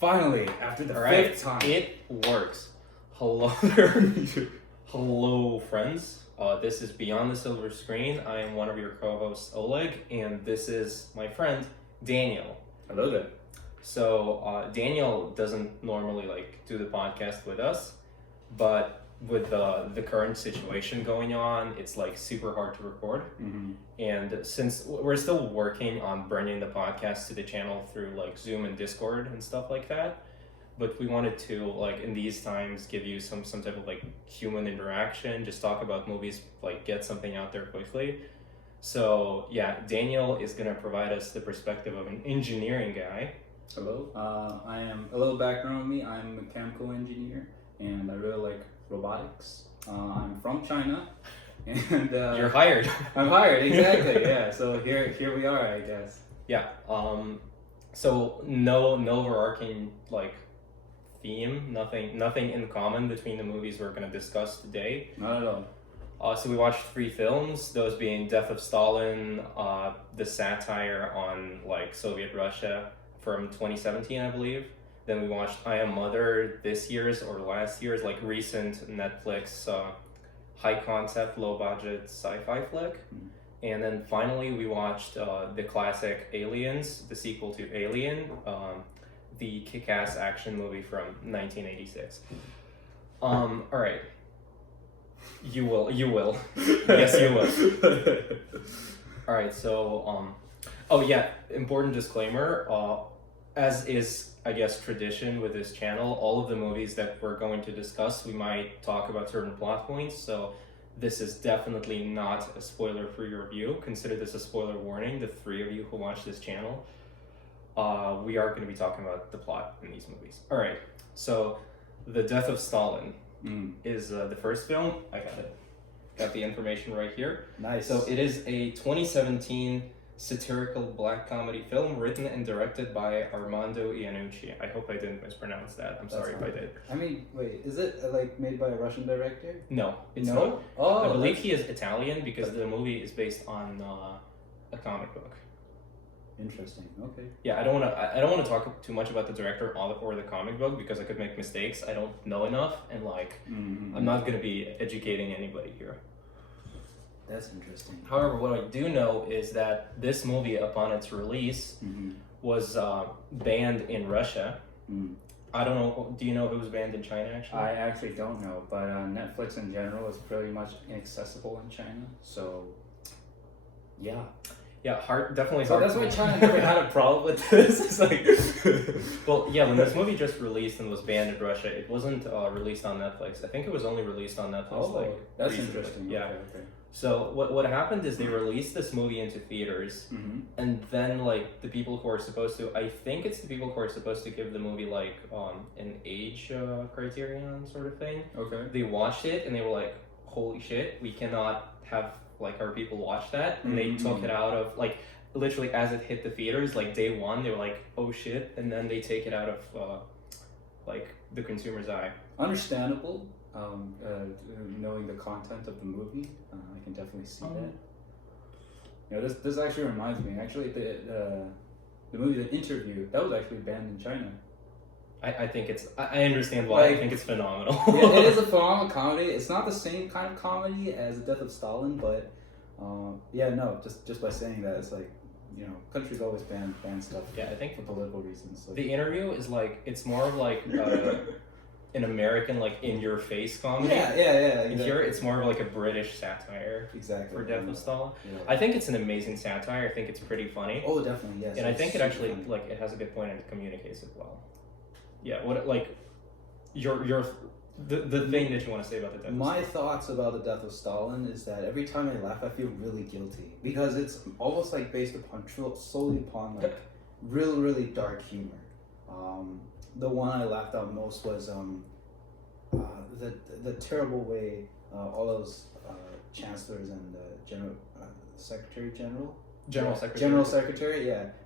Finally, after the Alright, fifth time. it works. Hello there. Hello, friends. This is Beyond the Silver Screen. I am one of your co-hosts, Oleg, and this is my friend, Daniel. Hello there. So, Daniel doesn't normally do the podcast with us, but with the current situation going on, it's super hard to record. Mm-hmm. And since we're still working on bringing the podcast to the channel through Zoom and Discord and stuff like that, but we wanted to in these times give you some type of human interaction, just talk about movies, get something out there quickly. So yeah, Daniel is gonna provide us the perspective of an engineering guy. Hello. I am a little background on me. I'm a mechanical engineer, and I really like robotics. I'm from China, and You're hired. I'm hired. Exactly. Yeah. So here we are, I guess. Yeah. So no overarching theme. Nothing in common between the movies we're gonna discuss today. Not at all. So we watched 3 films, those being Death of Stalin, the satire on Soviet Russia from 2017, I believe. Then we watched I Am Mother, this year's or last year's recent Netflix high concept, low budget sci-fi flick. Mm. And then finally we watched the classic Aliens, the sequel to Alien, the kick-ass action movie from 1986. All right. You will. Yes, you will. All right. So, oh yeah, important disclaimer. As is, I guess, tradition with this channel, all of the movies that we're going to discuss, we might talk about certain plot points. So, this is definitely not a spoiler-free review. Consider this a spoiler warning. The 3 of you who watch this channel, we are going to be talking about the plot in these movies. All right. So, The Death of Stalin. Is the first film. I got the information right here. Nice. So it is a 2017 satirical black comedy film written and directed by Armando Iannucci. I hope I didn't mispronounce that. I'm sorry if I did. I mean, wait, is it made by a Russian director? No, it's No? not. Oh, I believe he is Italian because the movie is based on a comic book. Interesting. Okay. Yeah, I don't want to talk too much about the director or the comic book because I could make mistakes. I don't know enough, and I'm not gonna be educating anybody here. That's interesting. However, what I do know is that this movie, upon its release, was banned in Russia. I don't know. Do you know if it was banned in China? Actually, I actually don't know, but Netflix in general is pretty much inaccessible in China. So, yeah. Yeah, definitely So hard. that's why China never had a problem with this. It's well, yeah, when this movie just released and was banned in Russia, it wasn't released on Netflix. I think it was only released on Netflix. That's recently. interesting. Yeah. Okay. So what happened is they released this movie into theaters, and then the people who are supposed to, I think it's the people who are supposed to give the movie an age criterion sort of thing. Okay. They watched it and they were like, "Holy shit, we cannot have our people watch that," and they took it out of literally as it hit the theaters day 1. They were like, "Oh shit," and then they take it out of the consumer's eye. Understandable. Knowing the content of the movie, I can definitely see that. You know, this actually reminds me. Actually, the movie The Interview, that was actually banned in China. I think it's. I understand why. I think it's phenomenal. Yeah, it is a phenomenal comedy. It's not the same kind of comedy as The Death of Stalin, but just by saying that, it's countries always ban stuff. Yeah, I think for political reasons. The Interview is it's more of an American in your face comedy. Yeah. And exactly. here it's more of a British satire. Exactly. For Death of Stalin. Yeah. I think it's an amazing satire. I think it's pretty funny. Oh, definitely, yes. And I think it actually funny. it has a good point and it communicates it well. Yeah. What the thing that you want to say about the Death of My Stalin? thoughts about The Death of Stalin is that every time I laugh, I feel really guilty because it's almost based upon solely upon really, really dark humor. The one I laughed out most was the terrible way all those chancellors and General Secretary,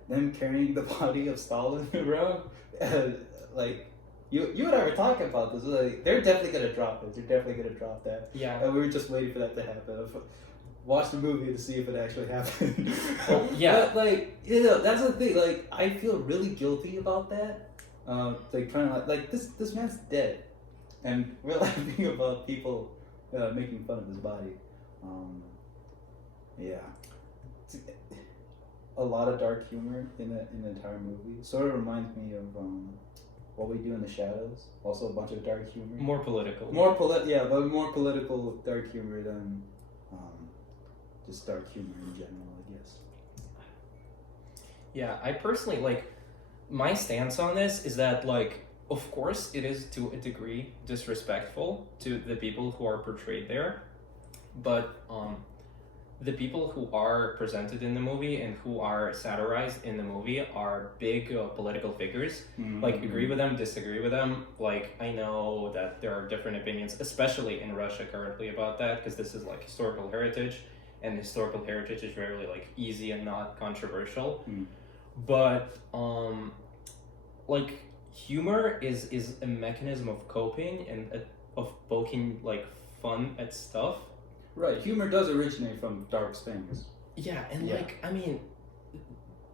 them carrying the body of Stalin around. You and I were talking about this. They're definitely gonna drop it. They're definitely gonna drop that. Yeah. And we were just waiting for that to happen. Watch the movie to see if it actually happened. Well, yeah. But that's the thing. I feel really guilty about that. like trying to like this man's dead, and we're laughing about people making fun of his body. Yeah, it's a lot of dark humor in the entire movie. Sort of reminds me of What We Do in the Shadows. Also a bunch of dark humor. More political. Yeah, but more political dark humor than just dark humor in general, I guess. Yeah, I personally like my stance on this is that like of course it is to a degree disrespectful to the people who are portrayed there, but the people who are presented in the movie and who are satirized in the movie are big political figures. Mm-hmm. Like, agree with them, disagree with them. Like, I know that there are different opinions, especially in Russia currently, about that, because this is like historical heritage, and historical heritage is rarely like easy and not controversial. But like humor is a mechanism of coping and of poking like fun at stuff. Right, humor does originate from dark things. Yeah, and like, I mean,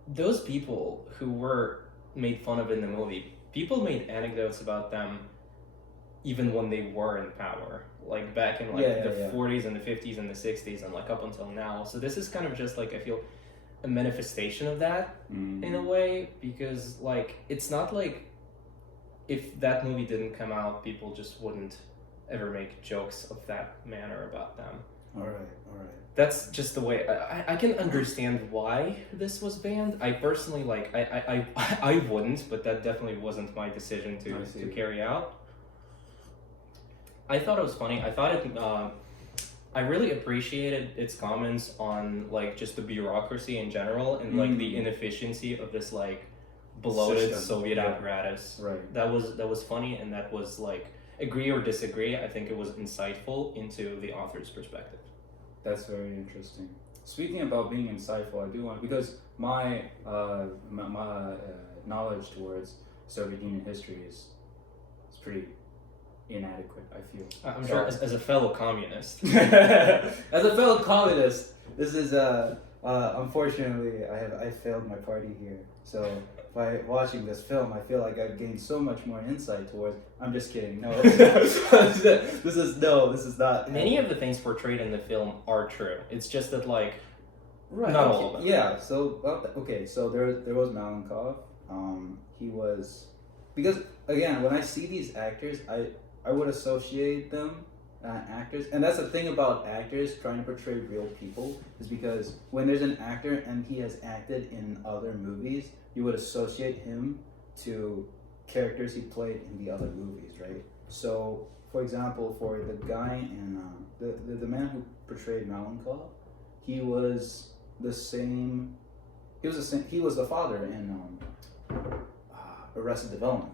those people who were made fun of in the movie, people made anecdotes about them even when they were in power. Like, back in, like, the 40s and the 50s and the 60s and, like, up until now. So this is kind of just, like, I feel, a manifestation of that, in a way, because, like, it's not like if that movie didn't come out, people just wouldn't ever make jokes of that manner about them. All right. That's just the way I can understand why this was banned. I personally like I wouldn't, but that definitely wasn't my decision to carry out. I thought it was funny. I thought it I really appreciated its comments on like just the bureaucracy in general and like the inefficiency of this like bloated Soviet apparatus. Right. That was funny, and that was like, agree or disagree, I think it was insightful into the author's perspective. That's very interesting. Speaking about being insightful, I do want, because my knowledge towards Soviet Union history is pretty inadequate, I feel. I'm sure as a fellow communist. As a fellow communist, this is unfortunately I failed my party here. So by watching this film, I feel like I've gained so much more insight towards. I'm just kidding. No, this is not. Many of the things portrayed in the film are true. It's just that like, right, not all of them. Yeah. So okay. So there was Malenkov. He was, because again, when I see these actors, I would associate them. Actors, and that's the thing about actors trying to portray real people, is because when there's an actor and he has acted in other movies, you would associate him to characters he played in the other movies, right? So, for example, for the guy in the man who portrayed Malenkov, he was the same. He was the father in Arrested Development.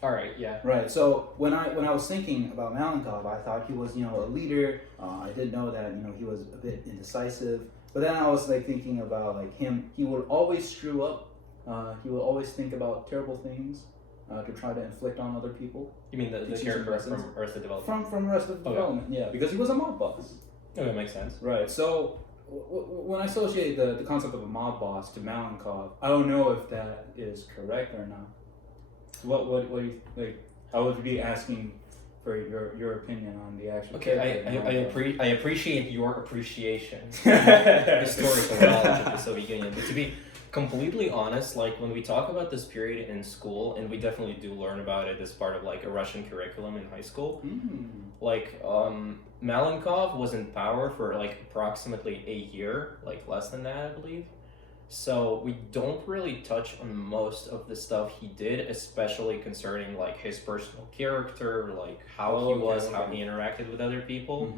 All right, yeah. Right. So when I was thinking about Malenkov, I thought he was, a leader. I didn't know that, he was a bit indecisive. But then I was like thinking about like him. He would always screw up. He would always think about terrible things to try to inflict on other people. You mean the character from Arrested Development? From Arrested Development, yeah, because he was a mob boss. Oh, that makes sense. Right. So when I associate the concept of a mob boss to Malenkov, I don't know if that is correct or not. What do you like? I would be asking for your opinion on the actual. Okay, I appreciate your appreciation, historical knowledge of the Soviet Union. But to be completely honest, like when we talk about this period in school, and we definitely do learn about it as part of like a Russian curriculum in high school. Like Malenkov was in power for like approximately a year, like less than that, I believe. So we don't really touch on most of the stuff he did, especially concerning like his personal character, like how he he interacted with other people.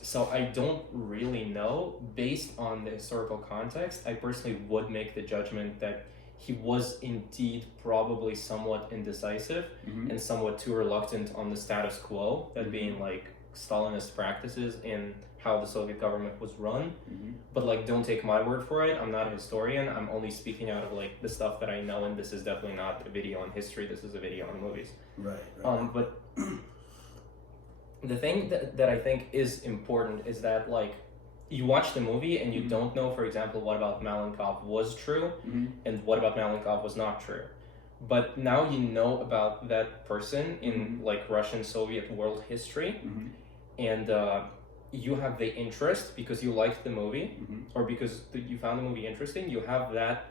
So I don't really know. Based on the historical context, I personally would make the judgment that he was indeed probably somewhat indecisive and somewhat too reluctant on the status quo, that being like Stalinist practices in how the Soviet government was run. But like, don't take my word for it. I'm not a historian. I'm only speaking out of like the stuff that I know, and this is definitely not a video on history. This is a video on movies. Right. But the thing that I think is important is that like you watch the movie and you don't know, for example, what about Malenkov was true and what about Malenkov was not true. But now you know about that person in like Russian Soviet world history, and you have the interest because you liked the movie or because you found the movie interesting. You have that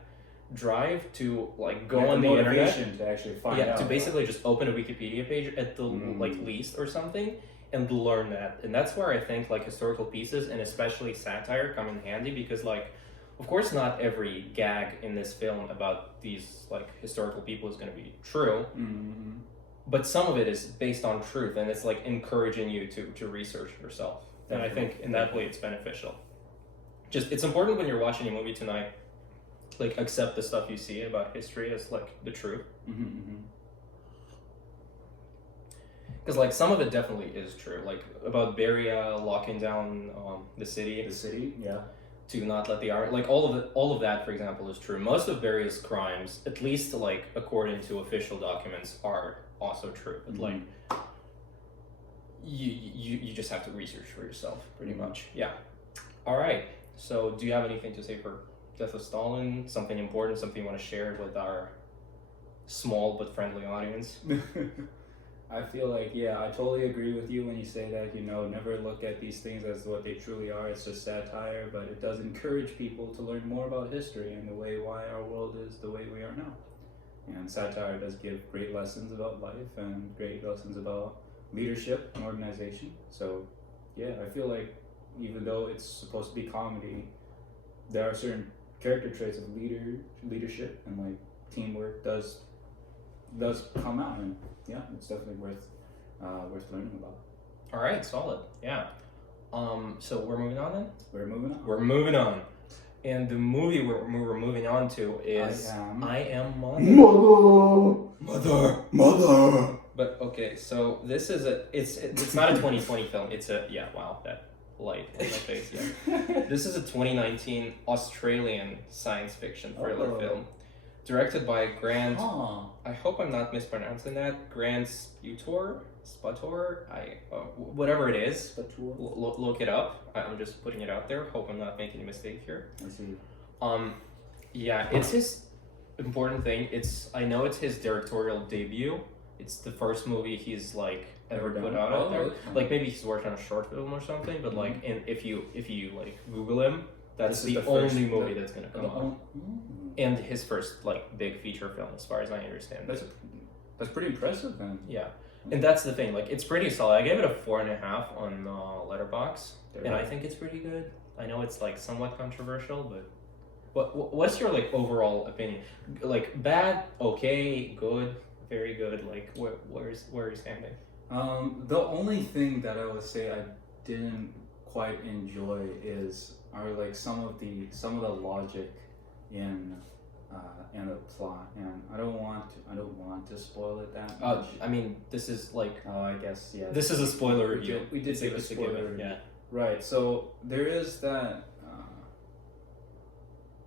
drive to like go on the internet to actually find out. To basically just open a Wikipedia page at the like least or something and learn that. And that's where I think like historical pieces and especially satire come in handy, because like of course not every gag in this film about these like historical people is going to be true, but some of it is based on truth, and it's like encouraging you to research yourself. And I think in that way it's beneficial. Just it's important when you're watching a movie tonight, like accept the stuff you see about history as like the truth. Because like some of it definitely is true, like about Beria locking down the city. To not let the army, like all of that, for example, is true. Most of Beria's crimes, at least like according to official documents, are also true. But like you just have to research for yourself, pretty much. Yeah. All right. So do you have anything to say for Death of Stalin? Something important? Something you want to share with our small but friendly audience? I feel like, yeah, I totally agree with you when you say that, you know, never look at these things as what they truly are. It's just satire, but it does encourage people to learn more about history and the way why our world is the way we are now. And satire does give great lessons about life and great lessons about leadership and organization. So, yeah, I feel like even though it's supposed to be comedy, there are certain character traits of leadership and like teamwork does come out, and yeah, it's definitely worth learning about. All right, solid. Yeah. So we're moving on then. We're moving on, and the movie we're moving on to is I Am Mother. But okay, so this is it's not a 2020 film. It's a that light in my face. Yeah. This is a 2019 Australian science fiction thriller film. Directed by Grant, I hope I'm not mispronouncing that, Grant Sputor, whatever it is, look it up. I'm just putting it out there, hope I'm not making a mistake here. I see. Yeah, it's his important thing. I know it's his directorial debut. It's the first movie he's like ever put out there. Like maybe he's worked on a short film or something, but like, and if you like Google him, that's the only movie that's gonna come out. And his first like big feature film, as far as I understand. That's pretty impressive then. Yeah, and that's the thing. Like, it's pretty solid. I gave it a 4.5 on Letterboxd, and I think it's pretty good. I know it's like somewhat controversial, but what's your like overall opinion? Like, bad, okay, good, very good. Like, where are you standing? The only thing that I would say I didn't quite enjoy are like some of the logic in the plot, and I don't want to spoil it that much. I mean, this is like I guess, yeah, this is a spoiler review. We did give a spoiler review. Yeah, right. So there is that.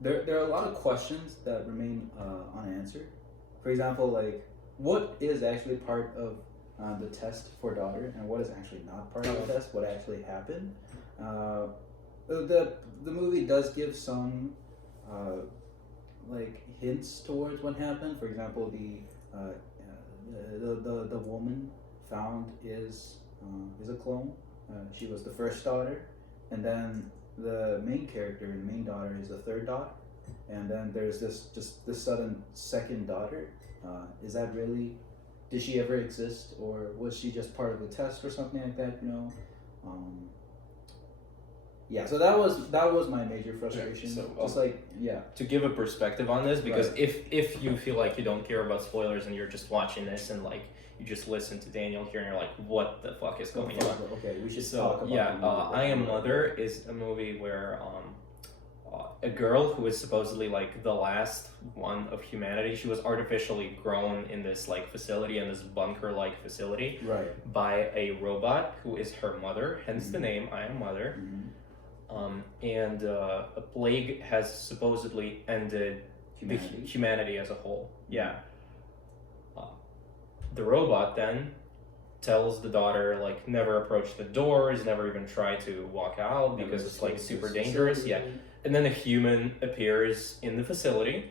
There are a lot of questions that remain unanswered. For example, like, what is actually part of the test for daughter, and what is actually not part of the test? What actually happened? The movie does give some like hints towards what happened. For example, the woman found is a clone. She was the first daughter, and then the main character, the main daughter, is the third daughter, and then there's this sudden second daughter. Is that really? Did she ever exist, or was she just part of the test or something like that? You know. Yeah, so that was my major frustration. Yeah, so, just like, yeah. To give a perspective on this, because if you feel like you don't care about spoilers and you're just watching this and like you just listen to Daniel here and you're like, what the fuck is going on? Okay, we should talk about the movie. I Am Mother is a movie where a girl who is supposedly like the last one of humanity, she was artificially grown in this like facility, in this bunker-like facility, by a robot who is her mother, hence the name I Am Mother. And a plague has supposedly ended humanity as a whole. Yeah. The robot then tells the daughter like never approach the doors, never even try to walk out because it's like super dangerous. Yeah. And then a human appears in the facility.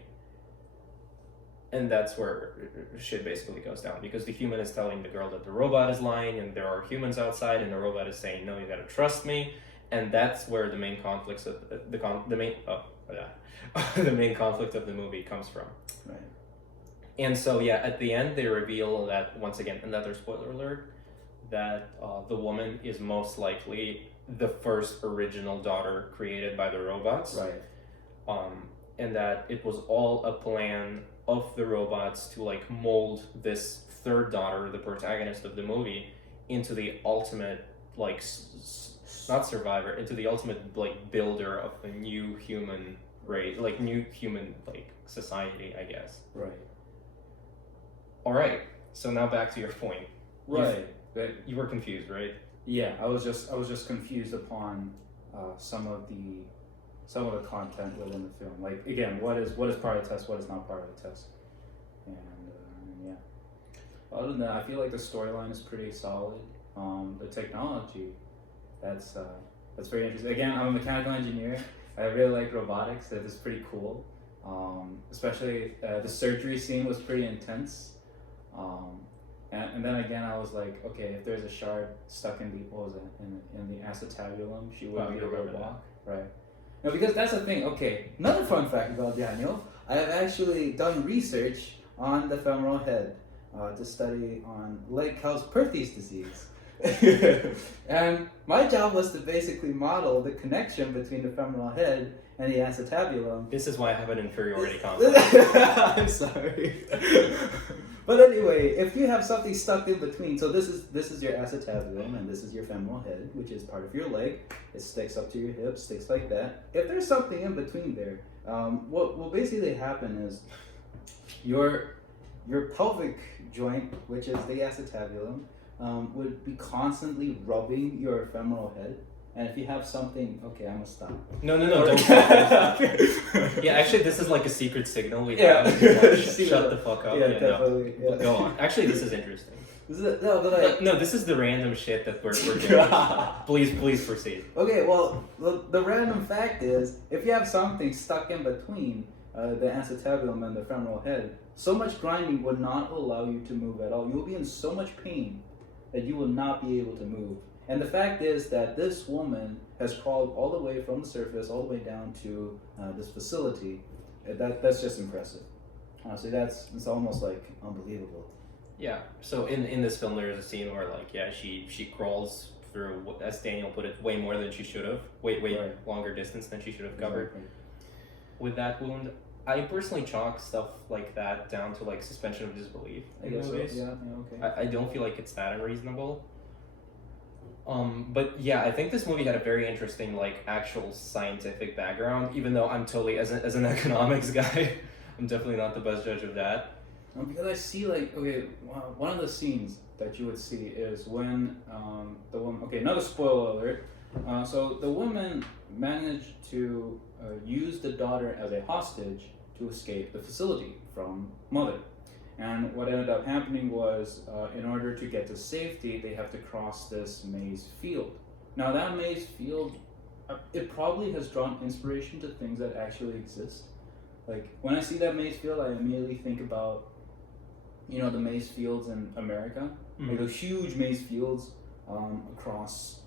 And that's where shit basically goes down, because the human is telling the girl that the robot is lying and there are humans outside, and the robot is saying, no, you gotta trust me. And that's where the main conflicts of the main conflict of the movie comes from. Right. And so yeah, at the end they reveal that, once again, another spoiler alert, that the woman is most likely the first original daughter created by the robots. Right. And that it was all a plan of the robots to like mold this third daughter, the protagonist of the movie, into the ultimate like not survivor, into the ultimate like builder of a new human race, like new human like society, I guess. Right. All right. So now back to your point. Right. You were confused, right? Yeah, I was just confused upon some of the content within the film. Like, again, what is part of the test, what is not part of the test, and yeah. Other than that, I feel like the storyline is pretty solid. The technology, that's very interesting. Again, I'm a mechanical engineer. I really like robotics. That is pretty cool. Especially the surgery scene was pretty intense. And then again, I was like, okay, if there's a shard stuck in the acetabulum, she would be able to walk, right? No, because that's the thing. Okay, another fun fact about Daniel: I have actually done research on the femoral head to study on Legg-Calvé-Perthes disease. And my job was to basically model the connection between the femoral head and the acetabulum. This is why I have an inferiority complex. I'm sorry. But anyway, if you have something stuck in between, so this is your acetabulum and this is your femoral head, which is part of your leg. It sticks up to your hip, sticks like that. If there's something in between there, what will basically happen is your pelvic joint, which is the acetabulum, would be constantly rubbing your femoral head. And if you have something, okay, I'm gonna stop. No, don't stop. Yeah, actually, this is like a secret signal we have. Shut the fuck up. Yeah, definitely. No. Go on. Actually, this is interesting. No, this is the random shit that we're doing. Please proceed. Okay, well, the random fact is, if you have something stuck in between the acetabulum and the femoral head, so much grinding would not allow you to move at all. You will be in so much pain that you will not be able to move. And the fact is that this woman has crawled all the way from the surface all the way down to this facility. That's just impressive. Honestly, it's almost like unbelievable. Yeah. So in this film, there is a scene where she crawls through, as Daniel put it, way more than she should have. Way Right. longer distance than she should have covered. Exactly. With that wound, I personally chalk stuff like that down to like suspension of disbelief in movies. So. Yeah, okay. I don't feel like it's that unreasonable. But yeah, I think this movie had a very interesting like actual scientific background, even though I'm totally, as an economics guy, I'm definitely not the best judge of that. Because I see one of the scenes that you would see is when the woman, okay, another spoiler alert, so the woman managed to use the daughter as a hostage to escape the facility from mother. And what ended up happening was, in order to get to safety, they have to cross this maize field. Now that maize field, it probably has drawn inspiration to things that actually exist. Like, when I see that maize field, I immediately think about, the maize fields in America. Mm-hmm. Like those huge maize fields across,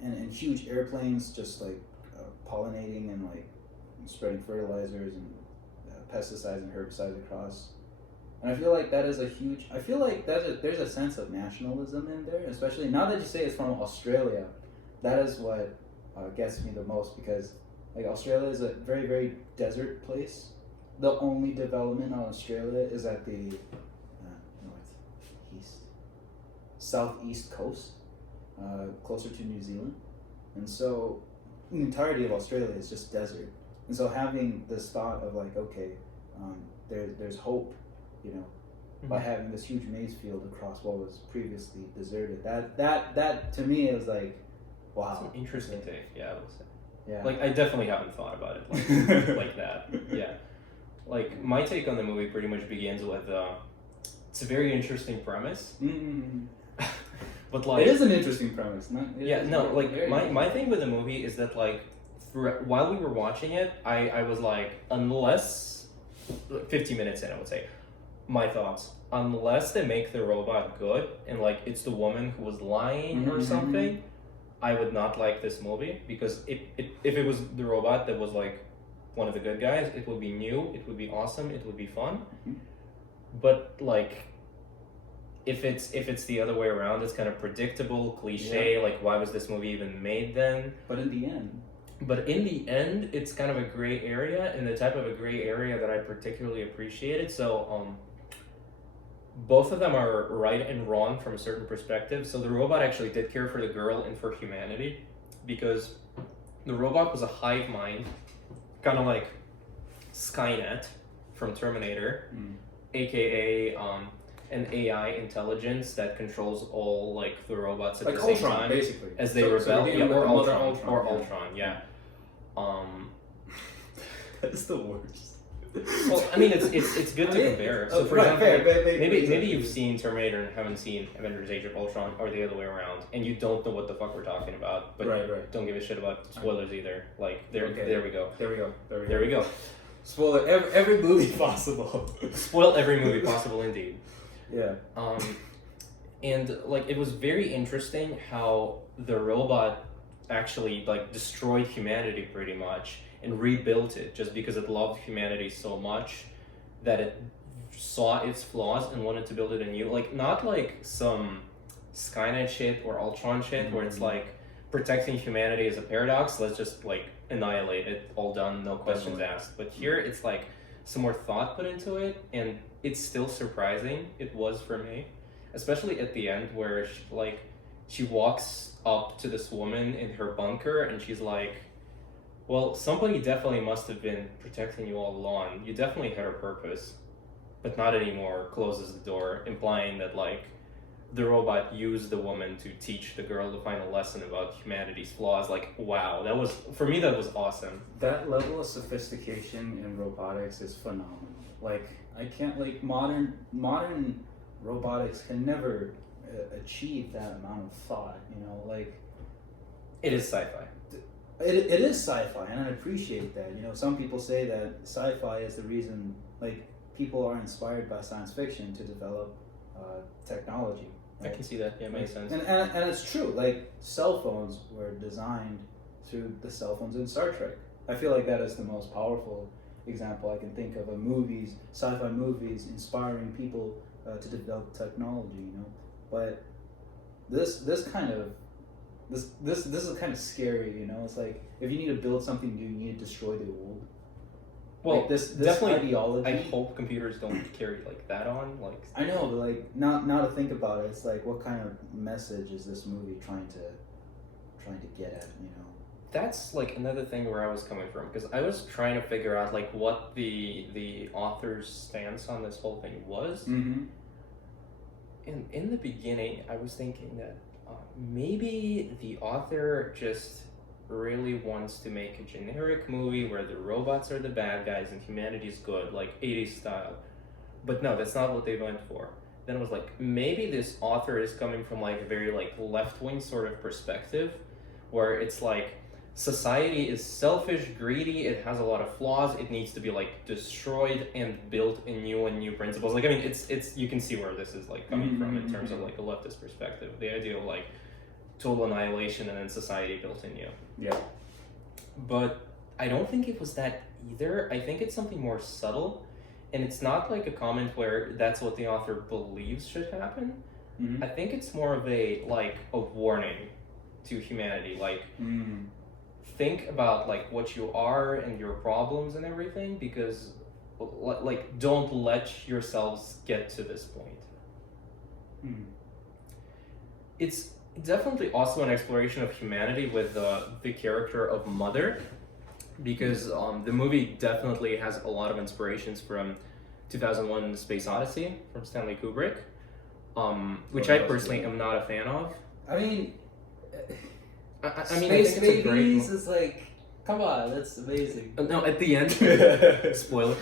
and huge airplanes just like pollinating and like spreading fertilizers and pesticides and herbicides across. And I feel like that is there's a sense of nationalism in there, especially now that you say it's from Australia. That is what gets me the most, because like Australia is a very, very desert place. The only development on Australia is at the southeast coast, closer to New Zealand. And so the entirety of Australia is just desert. And so having this thought of like, okay, there's hope, by having this huge maize field across what was previously deserted. That to me is like, wow. That's an interesting take. Yeah, I would say. Yeah. Like, I definitely haven't thought about it like that. Yeah. Like, my take on the movie pretty much begins with it's a very interesting premise. Mm-hmm. But like, it is an interesting premise. My thing with the movie is that like, while we were watching it, I was like, unless 50 minutes in, I would say, my thoughts. Unless they make the robot good and like it's the woman who was lying or something, I would not like this movie, because if it was the robot that was like one of the good guys, it would be new, it would be awesome, it would be fun. But like, if it's the other way around, it's kind of predictable, cliche. Yeah. Like, why was this movie even made then? But in the end, It's kind of a gray area, and the type of a gray area that I particularly appreciated. So both of them are right and wrong from a certain perspective. So the robot actually did care for the girl and for humanity, because the robot was a hive mind, kind of like Skynet from Terminator, aka an AI intelligence that controls all like the robots at like the same Ultron, time basically. as they rebel. Or Ultron, yeah. That's the worst. Well, I mean, it's good to compare. So, for example, maybe you've seen Terminator and haven't seen Avengers: Age of Ultron, or the other way around, and you don't know what the fuck we're talking about, but don't give a shit about spoilers either. Like, there we go. There we go. Spoil every movie possible. Spoil every movie possible, indeed. Yeah. And like, it was very interesting how the robot actually like destroyed humanity pretty much and rebuilt it, just because it loved humanity so much that it saw its flaws and wanted to build it anew. Like, not like some Skynet shit or Ultron shit where it's like protecting humanity is a paradox, let's just like annihilate it, all done, no questions asked. But here it's like some more thought put into it, and it's still surprising. It was for me, especially at the end where she walks up to this woman in her bunker and she's like, well, somebody definitely must have been protecting you all along. You definitely had a purpose, but not anymore. Closes the door, implying that like the robot used the woman to teach the girl the final lesson about humanity's flaws. Like, wow, that was, for me, that was awesome. That level of sophistication in robotics is phenomenal. Like, I can't, like, modern robotics can never achieve that amount of thought, you know, like. It is sci-fi. It is sci-fi, and I appreciate that. You know, some people say that sci-fi is the reason, like, people are inspired by science fiction to develop technology. Right? I can see that. Yeah, it makes sense. And it's true. Like, cell phones were designed through the cell phones in Star Trek. I feel like that is the most powerful example I can think of movies, sci-fi movies, inspiring people to develop technology. You know, but this is kind of scary. You know, it's like if you need to build something new, you need to destroy the old. Well, like this definitely, ideology. I hope computers don't carry like that on. Like, I know, but like now to think about it, it's like, what kind of message is this movie trying to get at? You know, that's like another thing where I was coming from, because I was trying to figure out like what the author's stance on this whole thing was. Mm-hmm. In the beginning, I was thinking that maybe the author just really wants to make a generic movie where the robots are the bad guys and humanity's good, like 80s style. But no, that's not what they went for. Then it was like, maybe this author is coming from like a very like left-wing sort of perspective, where it's like society is selfish, greedy, it has a lot of flaws, it needs to be like destroyed and built anew and new principles. Like, I mean, it's you can see where this is like coming from in terms of like a leftist perspective. The idea of like total annihilation and then society built anew. Yeah. But I don't think it was that either. I think it's something more subtle, and it's not like a comment where that's what the author believes should happen. Mm-hmm. I think it's more of a warning to humanity, like think about like what you are and your problems and everything, because like don't let yourselves get to this point. It's definitely also an exploration of humanity with the character of Mother, because the movie definitely has a lot of inspirations from 2001 Space Odyssey from Stanley Kubrick, which I personally am not a fan of. I mean, I Space think it's a great Babies is like Come on, that's amazing. No, at the end, spoiler.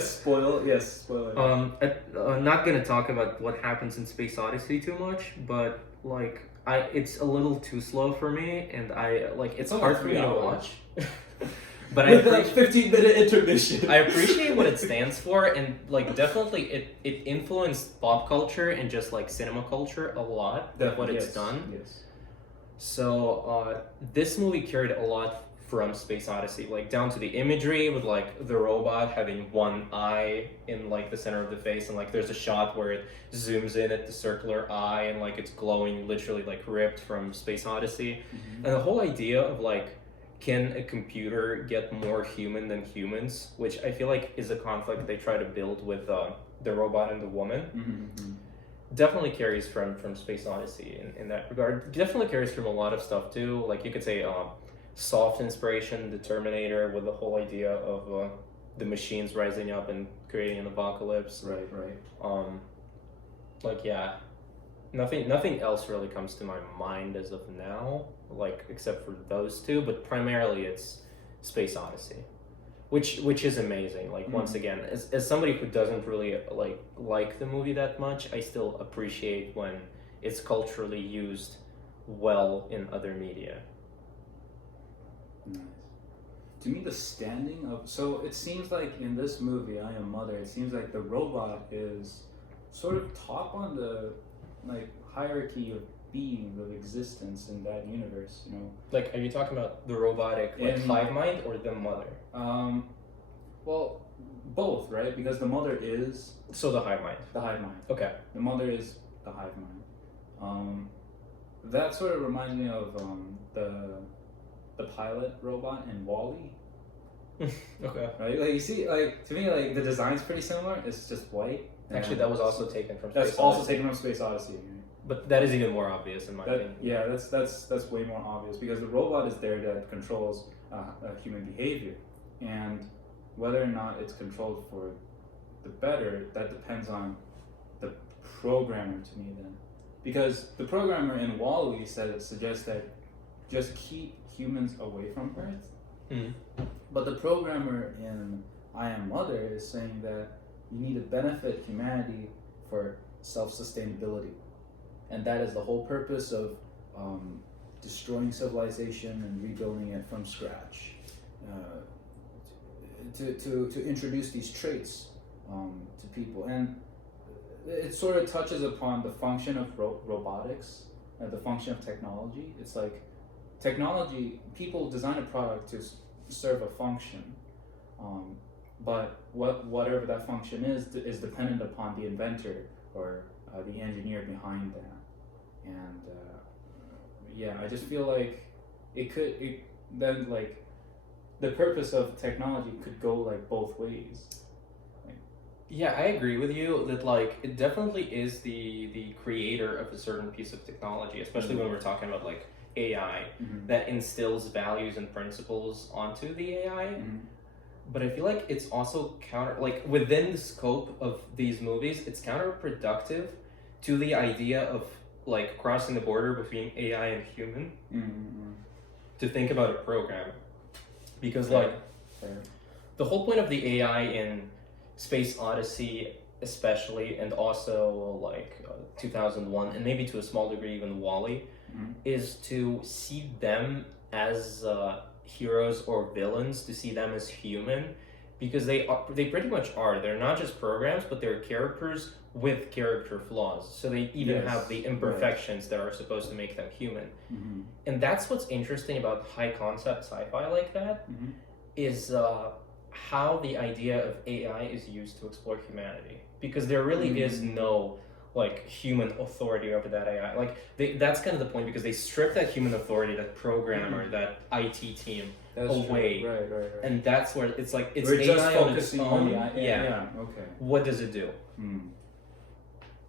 Spoiler. Not gonna talk about what happens in Space Odyssey too much, but like it's a little too slow for me, and it's only hard for me 3 to hours. watch. But I With a appreciate 15-minute intermission. I appreciate what it stands for, and like definitely it influenced pop culture and just like cinema culture a lot. What it's done. Yes. So this movie carried a lot from Space Odyssey, like down to the imagery with like the robot having one eye in like the center of the face, and like there's a shot where it zooms in at the circular eye and like it's glowing, literally like ripped from Space Odyssey. Mm-hmm. And the whole idea of like, can a computer get more human than humans, which I feel like is a conflict they try to build with the robot and the woman. Mm-hmm. Definitely carries from Space Odyssey in that regard. Definitely carries from a lot of stuff too. Like you could say soft inspiration, the Terminator, with the whole idea of the machines rising up and creating an apocalypse. Right. Like yeah, nothing else really comes to my mind as of now, like except for those two. But primarily it's Space Odyssey, which is amazing. Like once again, as somebody who doesn't really like the movie that much, I still appreciate when it's culturally used well in other media. Nice. To me, the standing of so it seems like in this movie, I Am Mother, it seems like the robot is sort of top on the hierarchy of being, of existence in that universe. Like, are you talking about the robotic hive mind or the mother? Well, both, right? Because the mother is So the hive mind. the hive mind. Okay. The mother is the hive mind. That sort of reminds me of the pilot robot in WALL-E. Okay. Right? Like you see, like to me, like the design's pretty similar. It's just white. Actually, that was also taken from Space That's also Odyssey. taken from Space Odyssey. Right? But that is even more obvious in my opinion. Yeah, that's way more obvious because the robot is there that controls human behavior, and whether or not it's controlled for the better, that depends on the programmer to me then, because the programmer in WALL-E suggests that just keep humans away from Earth, but the programmer in I Am Mother is saying that you need to benefit humanity for self-sustainability. And that is the whole purpose of destroying civilization and rebuilding it from scratch. To introduce these traits to people. And it sort of touches upon the function of robotics, the function of technology. It's like technology, people design a product to serve a function, but whatever that function is dependent upon the inventor or the engineer behind that. And I just feel like the purpose of technology could go like both ways. Yeah, I agree with you that like it definitely is the creator of a certain piece of technology, especially when we're talking about like AI, that instills values and principles onto the AI. But I feel like it's also within the scope of these movies, it's counterproductive to the idea of like crossing the border between AI and human to think about a program, because the whole point of the AI in Space Odyssey especially, and also 2001 and maybe to a small degree even WALL-E, is to see them as heroes or villains, to see them as human, because they pretty much are. They're not just programs, but they're characters with character flaws. So they even have the imperfections that are supposed to make them human. And that's what's interesting about high concept sci-fi like that, is how the idea of AI is used to explore humanity. Because there really is no human authority over that AI. That's kind of the point, because they strip that human authority, that programmer, that IT team away. Right. And that's where it's like it's We're AI just on its focusing own. on the okay. What does it do?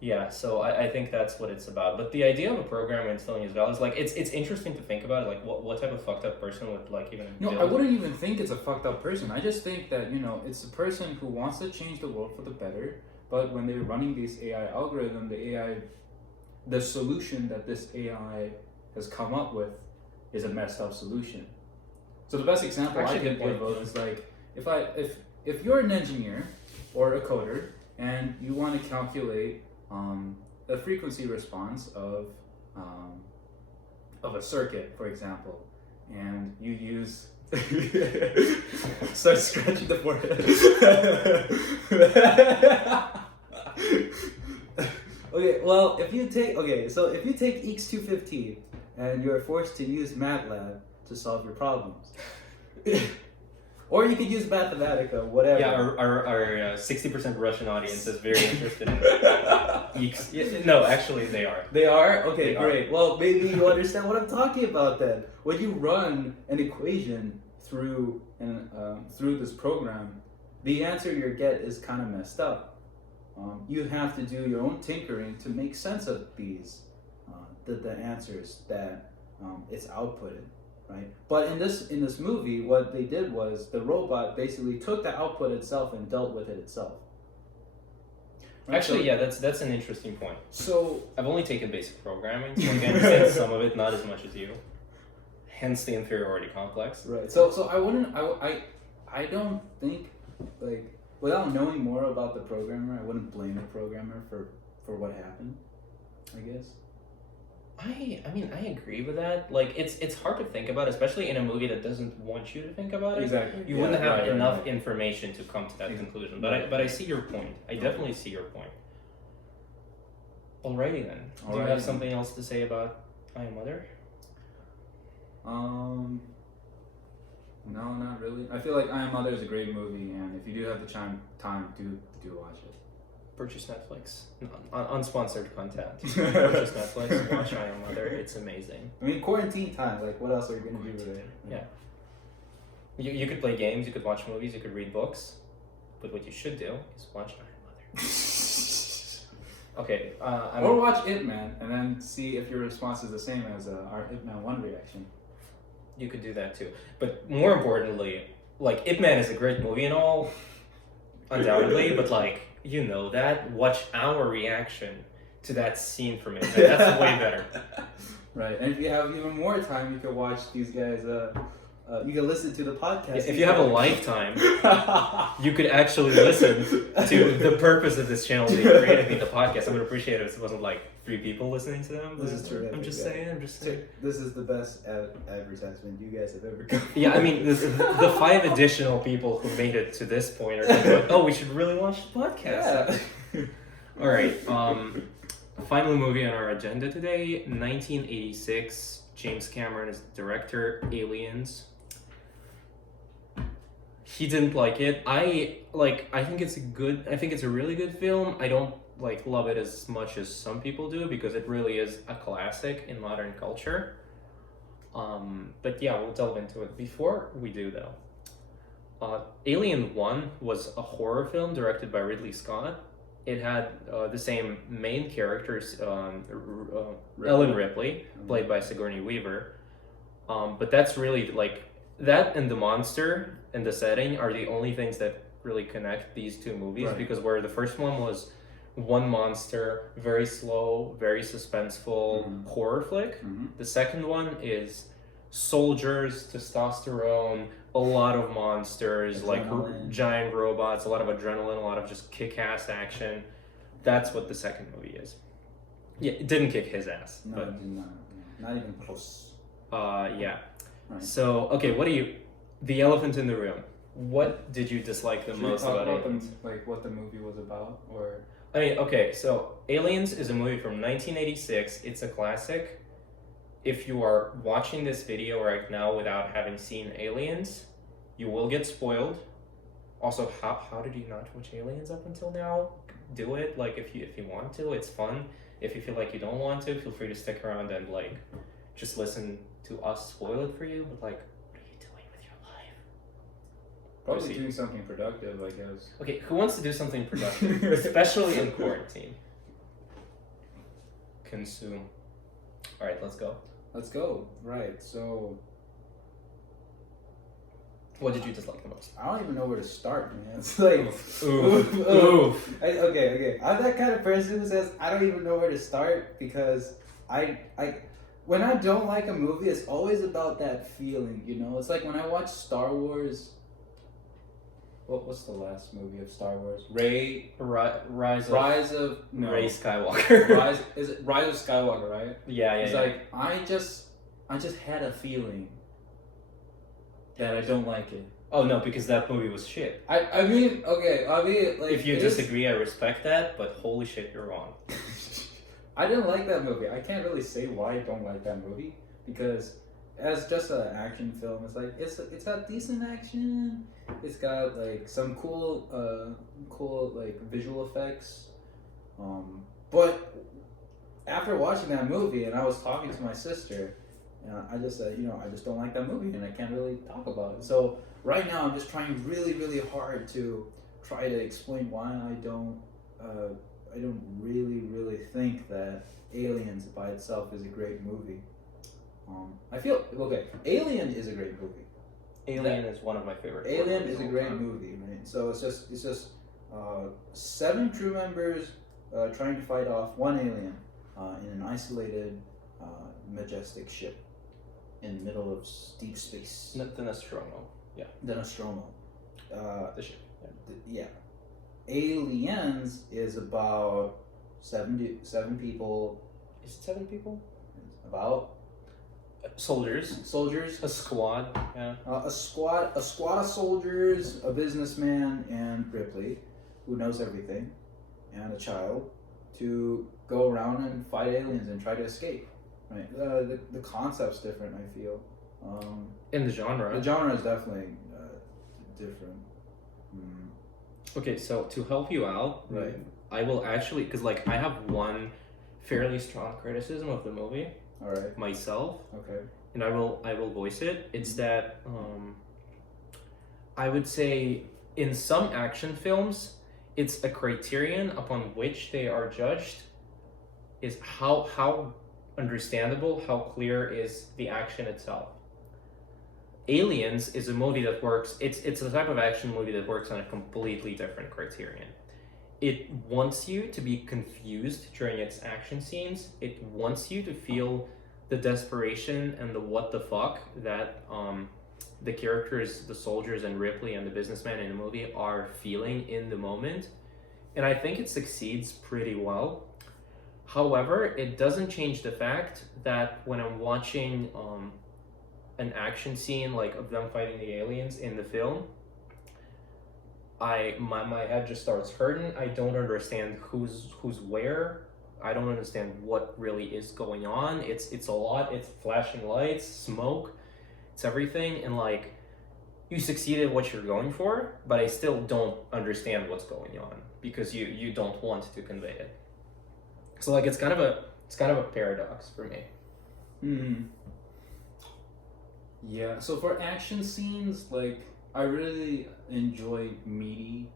Yeah, so I think that's what it's about. But the idea of a programmer instilling his values, it's interesting to think about, what type of fucked up person would even build. I wouldn't even think it's a fucked up person. I just think that, it's a person who wants to change the world for the better, but when they're running this AI algorithm, the solution that this AI has come up with is a messed up solution. So the best example I Actually, can good point. give is like if you're an engineer or a coder and you want to calculate the frequency response of a circuit, for example, and you use start scratching the forehead. Okay, well, if you take X215 and you're forced to use MATLAB to solve your problems, or you could use Mathematica, whatever. Yeah, our 60% Russian audience is very interested in X. No, actually, they are. They are? Okay, They are. great. Well, maybe you understand what I'm talking about then. When you run an equation through this program, the answer you get is kind of messed up. You have to do your own tinkering to make sense of these, the answers that it's outputted, right? But in this movie, what they did was the robot basically took the output itself and dealt with it itself. Right? Actually, So- yeah, that's an interesting point. So I've only taken basic programming, so I can understand some of it, not as much as you. Hence the inferiority complex. right. So I don't think, like, without knowing more about the programmer, I wouldn't blame the programmer for what happened, I guess. I mean, I agree with that. Like, it's hard to think about, especially in a movie that doesn't want you to think about it. Exactly. You Yeah, wouldn't have right, enough right. information to come to that Exactly. conclusion. But I see your point. I definitely see your point. Alrighty then. Do you Alrighty. have something else to say about I Am Mother? No, not really. I feel like I Am Mother is a great movie, and if you do have the time, do watch it. Purchase Netflix. Unsponsored content. Purchase Netflix. Watch I Am Mother. It's amazing. I mean, quarantine time. Like, what else are you gonna do with it? Yeah. You could play games. You could watch movies. You could read books. But what you should do is watch I Am Mother. Okay. Or watch Ip Man, and then see if your response is the same as our Ip Man 1 reaction. You could do that too. But more importantly, like, Ip Man is a great movie and all, undoubtedly, but like, you know that. Watch our reaction to that scene from it. That's way better. Right, and if you have even more time, you can watch these guys. you can listen to the podcast. If you have a lifetime, you could actually listen to the purpose of this channel being created, the podcast. I would appreciate it if it wasn't like 3 people listening to them. This is terrific, I'm just yeah. saying. This is the best advertisement you guys have ever gotten. Yeah, I mean, the 5 additional people who made it to this point are like, oh, we should really watch the podcast. Yeah. All right. Final movie on our agenda today, 1986. James Cameron is the director. Aliens. He didn't like it. I think it's a really good film. I don't love it as much as some people do because it really is a classic in modern culture. But yeah, we'll delve into it. Before we do though, Alien 1 was a horror film directed by Ridley Scott. It had the same main characters, Ellen Ripley, played by Sigourney Weaver. But that's really that and the monster and the setting are the only things that really connect these two movies, Right. because where the first one was one monster, very slow, very suspenseful horror flick, the second one is soldiers, testosterone, a lot of monsters, Adrenaline. giant robots, a lot of adrenaline, a lot of just kick-ass action. That's what the second movie is. Yeah, it didn't kick his ass, No, but it did not. Not even close. yeah. Right. So, okay, the elephant in the room. What did you dislike the Should we most talk about about Aliens? what the movie was about, or I mean, okay, so Aliens is a movie from 1986. It's a classic. If you are watching this video right now without having seen Aliens, you will get spoiled. Also, how did you not watch Aliens up until now? Do it. If you want to, it's fun. If you feel like you don't want to, feel free to stick around and just listen to us spoil it for you. But what are you doing with your life? probably Proceed. doing something productive, I guess. Okay, who wants to do something productive, especially in quarantine? Consume. All right, let's go. Let's go. Right. So What did you dislike the most? I don't even know where to start, man. It's like, Ooh. Okay. I'm that kind of person who says I don't even know where to start because I when I don't like a movie, it's always about that feeling, you know? It's like when I watch Star Wars. What's the last movie of Star Wars? Rise of no. Ray Skywalker. Is it Rise of Skywalker, right? Yeah. It's like I just had a feeling that I don't like it. Oh no, because that movie was shit. I mean, like If you disagree, I respect that, but holy shit, you're wrong. I didn't like that movie. I can't really say why I don't like that movie because as just an action film, it's like it's got decent action. It's got like some cool like visual effects. But after watching that movie, and I was talking to my sister, I just said, I just don't like that movie, and I can't really talk about it. So right now, I'm just trying really, really hard to try to explain why I don't really think that Aliens by itself is a great movie. I feel Alien is a great movie. Alien is one of my favorite. Alien is a great movie, right? So it's just 7 crew members trying to fight off one alien in an isolated, majestic ship in the middle of deep space. The Nostromo. Yeah. The Nostromo. The ship. Yeah. Aliens is about 7 people. Is it 7 people? About soldiers. A squad. Yeah. A squad of soldiers, a businessman, and Ripley, who knows everything, and a child, to go around and fight aliens and try to escape. Right. The concept's different. I feel. In the genre. The genre is definitely different. Okay, so to help you out, right, I will actually, because like I have one fairly strong criticism of the movie. All right. Myself. Okay. And I will voice it. It's that I would say in some action films, it's a criterion upon which they are judged is how understandable, how clear is the action itself. Aliens is a movie that works. It's a type of action movie that works on a completely different criterion. It wants you to be confused during its action scenes. It wants you to feel the desperation and the what the fuck that the characters, the soldiers and Ripley and the businessman in the movie are feeling in the moment. And I think it succeeds pretty well. However, it doesn't change the fact that when I'm watching an action scene like of them fighting the aliens in the film, my head just starts hurting. I don't understand who's where. I don't understand what really is going on. It's a lot. It's flashing lights, smoke, it's everything, and like you succeeded what you're going for, but I still don't understand what's going on because you don't want to convey it. So like it's kind of a paradox for me. Mm-hmm. Yeah. So for action scenes, like I really enjoy meaty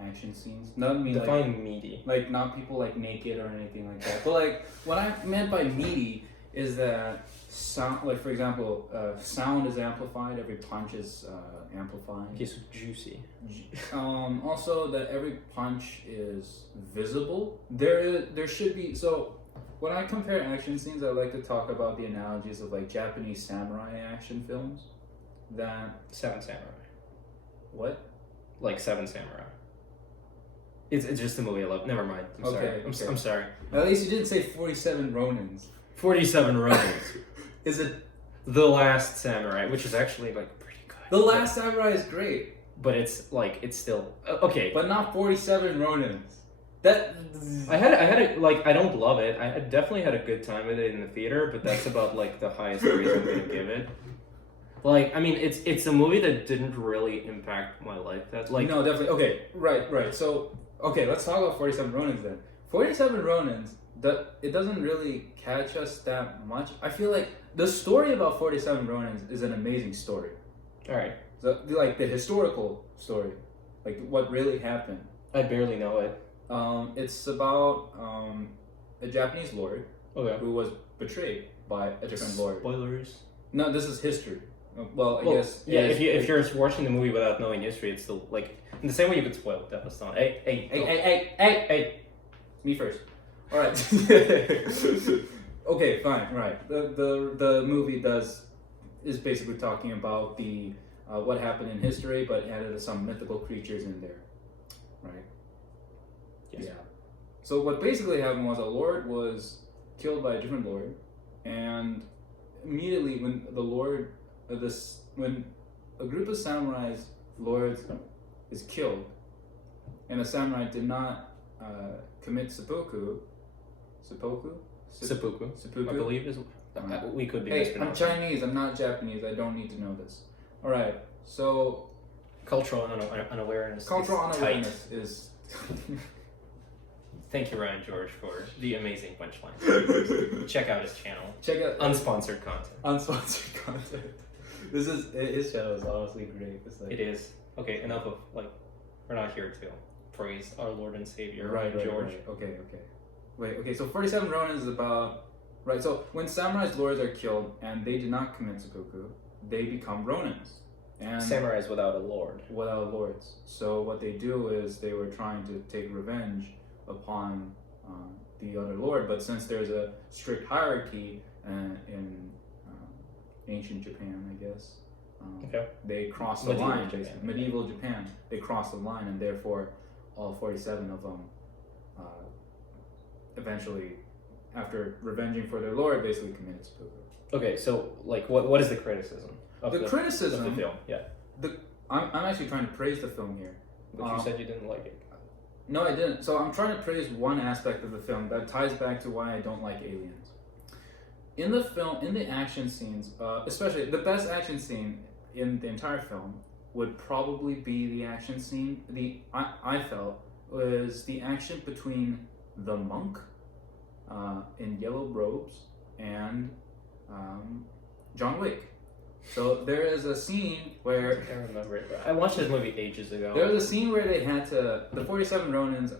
action scenes. Not me Define like meaty. Like not people like naked or anything like that. But like what I meant by meaty is that sound. Like for example, sound is amplified. Every punch is amplified. Okay, so juicy. Also that every punch is visible. There should be so. When I compare action scenes, I like to talk about the analogies of like Japanese samurai action films. That Seven Samurai. What? Like Seven Samurai. It's just a movie I love. Never mind. I'm sorry. I'm sorry. At least you didn't say 47 Ronins. 47 Ronins. Is it The Last Samurai, which is actually like pretty good. The Last Samurai is great, but it's like it's still okay. But not 47 Ronins. That I had like I don't love it. I definitely had a good time with it in the theater, but that's about like the highest praise I'm gonna give it. Like I mean, it's a movie that didn't really impact my life. That's like no, definitely okay. Right. So okay, let's talk about 47 Ronins then. 47 Ronins, it doesn't really catch us that much. I feel like the story about 47 Ronins is an amazing story. All right. So like the historical story, like what really happened. I barely know it. It's about a Japanese lord who was betrayed by a different lord. Spoilers. No, this is history. Well, I guess. Yeah, if you're watching the movie without knowing history, it's still like in the same way you could spoil Death Stone. Hey. Me first. All right. okay, fine, right. The movie is basically talking about the what happened in history, but added some mythical creatures in there, right? Yes. Yeah. So what basically happened was a lord was killed by a different lord, and immediately when the lord, when a group of samurais lords is killed, and the samurai did not commit seppuku. Seppuku, Seppuku. I believe is. We could be Hey, I'm mispronouncing. Chinese. I'm not Japanese. I don't need to know this. All right. So Cultural unawareness. cultural is unawareness tight. is. Thank you, Ryan George, for the amazing punchline. Check out his channel. Check out Unsponsored content. unsponsored content. This is his channel is honestly great. It's like It is. Okay, enough of we're not here to praise our Lord and Savior, right, George. Right. Okay. Wait. Okay. So 47 Ronin is about right. So when samurai's lords are killed and they do not commit seppuku, they become ronins. And Samurais without a lord. without lords. So what they do is they were trying to take revenge upon the other lord, but since there's a strict hierarchy in ancient Japan, I guess, Okay. they cross the Medieval line. Japan. Basically. Medieval Japan, they cross the line, and therefore all 47 of them eventually, after revenging for their lord, basically committed seppuku. Okay, so what is the criticism of The the criticism, of the film? Yeah, I'm actually trying to praise the film here. but you said you didn't like it. No, I didn't. So I'm trying to praise one aspect of the film that ties back to why I don't like Aliens. In the film, in the action scenes, especially the best action scene in the entire film would probably be the action scene. I felt was the action between the monk in yellow robes and John Wick. So there is a scene where I remember it. I watched this movie ages ago. there was a scene where they had to. The 47 Ronins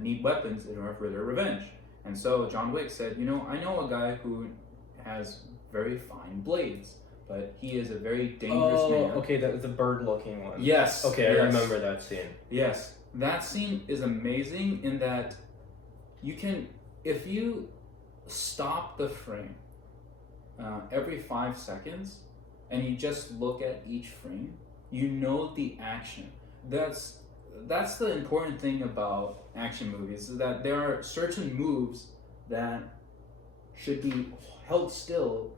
need weapons in order for their revenge, and so John Wick said, I know a guy who has very fine blades, but he is a very dangerous man. Okay, the bird-looking one. Yes. Okay, yes. I remember that scene. Yes, that scene is amazing in that you can, if you stop the frame every 5 seconds and you just look at each frame, you know the action. That's the important thing about action movies, is that there are certain moves that should be held still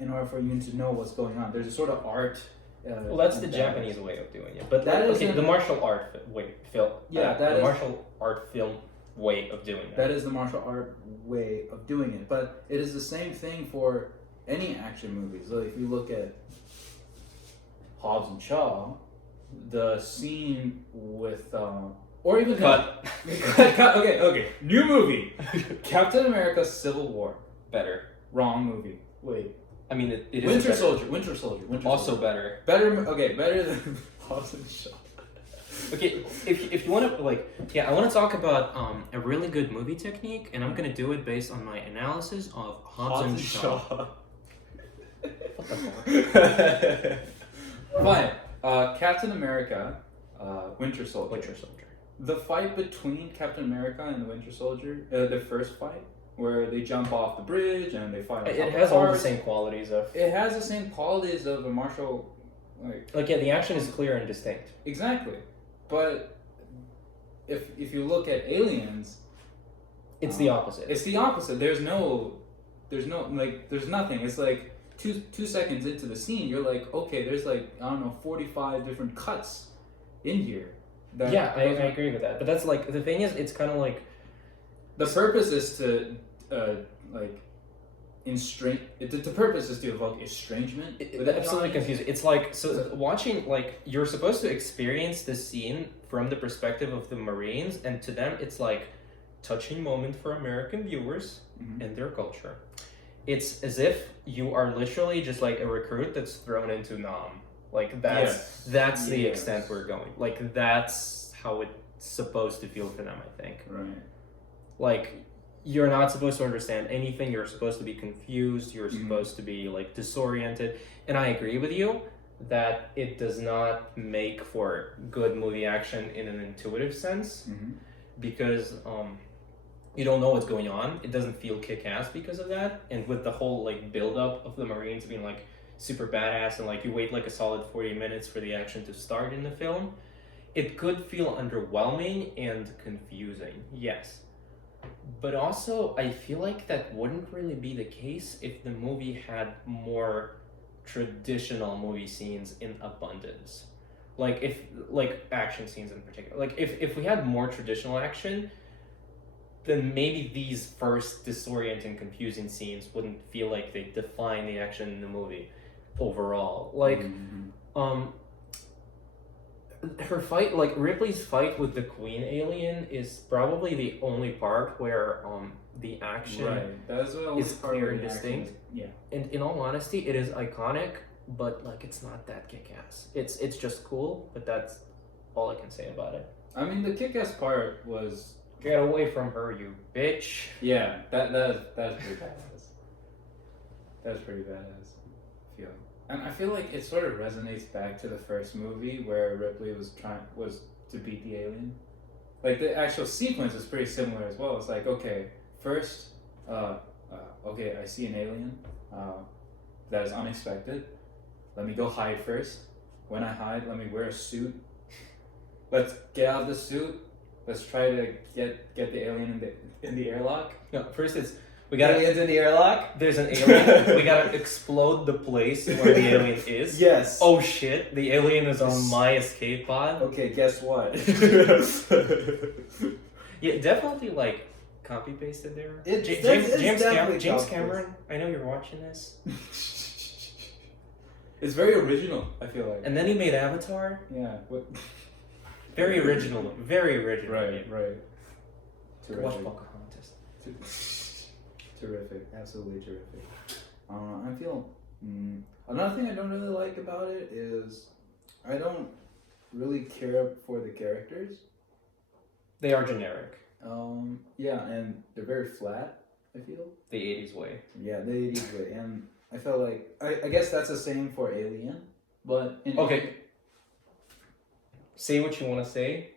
in order for you to know what's going on. There's a sort of art. Well, that's the Japanese way of doing it. But That is the martial art film. Yeah, that the is- martial art film way of doing That is the martial art way of doing it. But it is the same thing for any action movies. So if you look at Hobbs and Shaw, the scene with, or even Cut. okay, new movie, Captain America: Civil War. Better. Wrong movie. Wait, I mean, it is Winter better. Soldier. Also better. Better than Hobbs and Shaw. Okay, if you want to I want to talk about a really good movie technique, and I'm gonna do it based on my analysis of Hobbs and Shaw. What the fuck? Fine. Captain America, Winter Soldier. Winter Soldier. The fight between Captain America and the Winter Soldier, the first fight, where they jump off the bridge and they fight on top It of has all the cars, same qualities of. It has the same qualities of a martial, The action is clear and distinct. exactly. But if you look at Aliens, It's the opposite. it's the opposite. There's nothing. It's like two seconds into the scene, you're like, okay, there's 45 different cuts in here. I agree with that. But that's the thing is, it's kind of like the purpose is to the purpose is to evoke estrangement. with absolutely everyone. confusing. It's watching you're supposed to experience this scene from the perspective of the Marines, and to them it's touching moment for American viewers Mhm. and their culture. It's as if you are literally just a recruit that's thrown into Nam. That's the Yes. extent we're going. That's how it's supposed to feel for them, I think. Right. You're not supposed to understand anything. You're supposed to be confused. You're Mhm. supposed to be disoriented. And I agree with you that it does not make for good movie action in an intuitive sense, Mm-hmm. because you don't know what's going on. It doesn't feel kick-ass because of that. And with the whole like build-up of the Marines being like super badass and like you wait like a solid 40 minutes for the action to start in the film, it could feel underwhelming and confusing, yes. But also, I feel like that wouldn't really be the case if the movie had more traditional movie scenes in abundance. Like if like action scenes in particular. Like if we had more traditional action, then maybe these first disorienting, confusing scenes wouldn't feel like they define the action in the movie overall. Like her fight, like Ripley's fight with the Queen alien, is probably the only part where the action That's the only is part clear where and the action distinct. is- Yeah. And in all honesty, it is iconic, but like it's not that kick-ass. It's just cool, but that's all I can say about it. I mean, the kick-ass part was Get away from her, you bitch. yeah. That's pretty badass. That's pretty badass. I feel. And I feel like it sort of resonates back to the first movie where Ripley was to beat the alien. Like the actual sequence is pretty similar as well. It's like, okay, first, okay, I see an alien that is unexpected. Let me go hide first. When I hide, let me wear a suit. Let's get out of the suit. Let's try to get the alien in the airlock. No, first we gotta. Aliens in the airlock. There's an alien. We gotta explode the place where the alien is. Yes. Oh shit! The alien is on my escape pod. Okay, guess what? Yeah, definitely like copy pasted there. It's James definitely James copy-pasted. Cameron. I know you're watching this. It's very original, I feel like. And then he made Avatar. Yeah. What? Very original. Very original. Right. Watch Terrific. Pocahontas. Terrific. Absolutely terrific. I feel. Another thing I don't really like about it is I don't really care for the characters. They are generic. Yeah, and they're very flat, I feel. The 80s way. Yeah, the 80s way. And I felt like, I guess that's the same for Alien, but in Okay. Say what you want to say.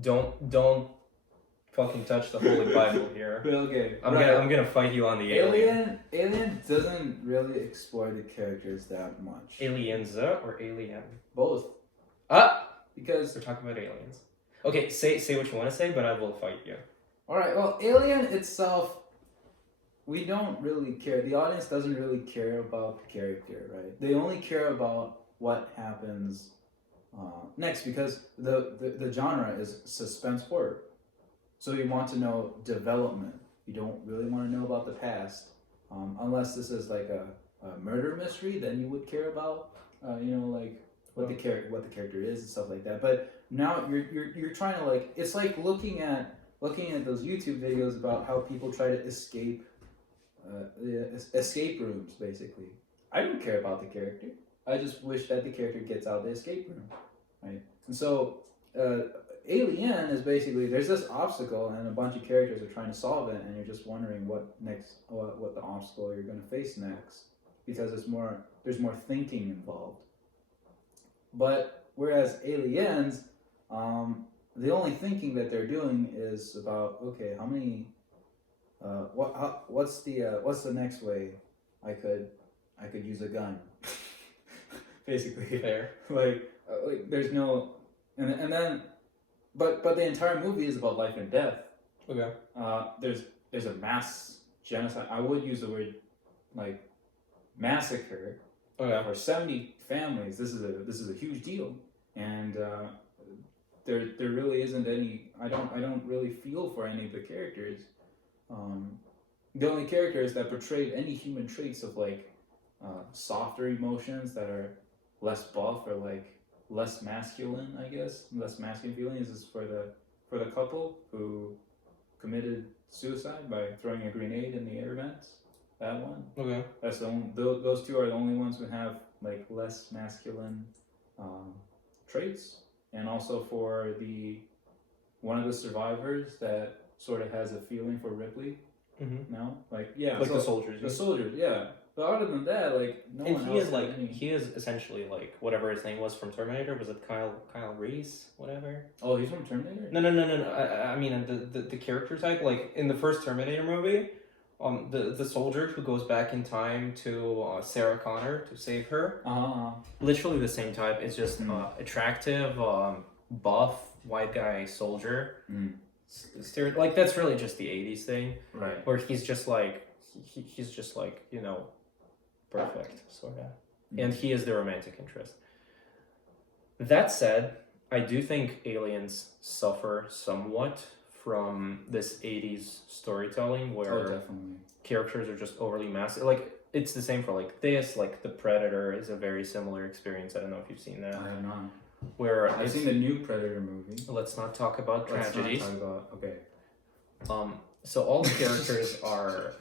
Don't fucking touch the Holy Bible here. Okay. I'm gonna fight you on the alien. Alien doesn't really explore the characters that much. Alienza or alien? Both. Ah! Because We're talking about aliens. Okay, say what you want to say, but I will fight you. alright, well, Alien itself, we don't really care. The audience doesn't really care about the character, right? They only care about what happens next because the genre is suspense horror. So you want to know development. You don't really want to know about the past. Unless this is like a murder mystery, then you would care about, like what the character is and stuff like that. But now you're trying to like, it's like looking at those YouTube videos about how people try to escape escape rooms, basically. I don't care about the character. I just wish that the character gets out of the escape room, right? And so, Alien is basically there's this obstacle and a bunch of characters are trying to solve it, and you're just wondering what the obstacle you're going to face next, because there's more thinking involved. But whereas Aliens, the only thinking that they're doing is about, okay, how many, what's the next way I could use a gun, basically. Fair. Like there's no, and then, but the entire movie is about life and death. Okay. There's a mass genocide. I would use the word like massacre. Okay. For 70 families, this is a huge deal, and there really isn't any. I don't really feel for any of the characters. The only characters that portrayed any human traits of like softer emotions that are less buff or like less masculine, I guess, less masculine feelings is for the couple who committed suicide by throwing a grenade in the air vents. That one. Okay. That's the only, those two are the only ones who have like less masculine traits, and also for one of the survivors that sort of has a feeling for Ripley. Mm-hmm. No, like yeah, Like so the soldiers. The soldiers, yeah. But other than that, like no And one he else. is had like any- he is essentially like whatever his name was from Terminator. Was it Kyle Reese? Whatever. Oh, he's from Terminator. No. I mean the character type, like in the first Terminator movie, the soldier who goes back in time to Sarah Connor to save her. Literally the same type. It's just attractive, buff white guy soldier. Like that's really just the '80s thing, Right. where he's just like he's just like perfect sort of, and he is the romantic interest. That said, I do think aliens suffer somewhat from this '80s storytelling where definitely. characters are just overly massive. Like it's the same for like this. Like the Predator is a very similar experience. I don't know if you've seen that. I have not. Where I've seen the new Predator movie. Let's not talk about Let's not tragedies. talk about- okay. So all the characters are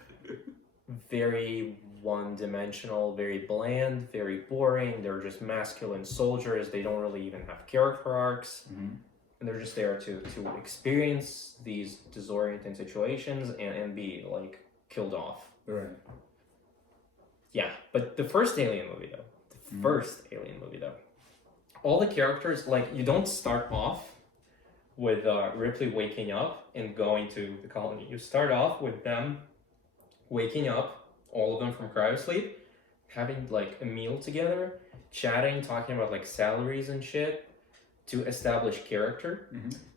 very one-dimensional, very bland, very boring. They're just masculine soldiers. They don't really even have character arcs, and they're just there to experience these disorienting situations and be like killed off. Right. Yeah, but the first Alien movie though, all the characters, like you don't start off with Ripley waking up and going to the colony. You start off with them waking up, all of them from cryosleep, having like a meal together, chatting, talking about like salaries and shit to establish character.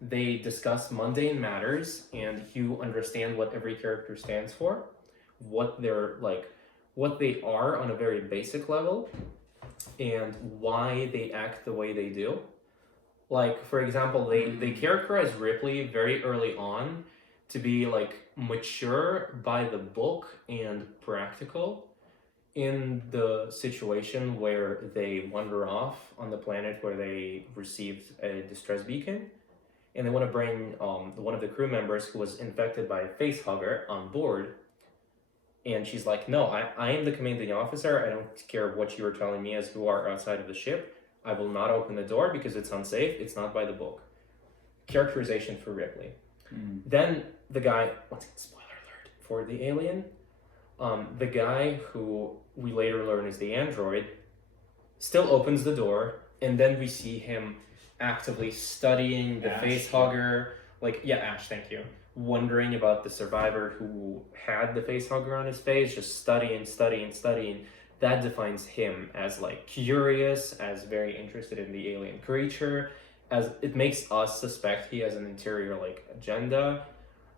They discuss mundane matters and you understand what every character stands for, what they're like, what they are on a very basic level, and why they act the way they do. Like, for example, they characterize Ripley very early on to be like mature by the book and practical in the situation where they wander off on the planet where they received a distress beacon, and they want to bring one of the crew members who was infected by a face hugger on board. And she's like, no, I am the commanding officer. I don't care what you are telling me as who are outside of the ship. I will not open the door because it's unsafe. It's not by the book. Characterization for Ripley. Then the guy, spoiler alert for the alien, the guy who we later learn is the android, still opens the door, and then we see him actively studying the Ash. face hugger. Like, yeah, Ash, thank you. Wondering about the survivor who had the face hugger on his face, just studying. That defines him as like curious, as very interested in the alien creature, as it makes us suspect he has an interior like agenda.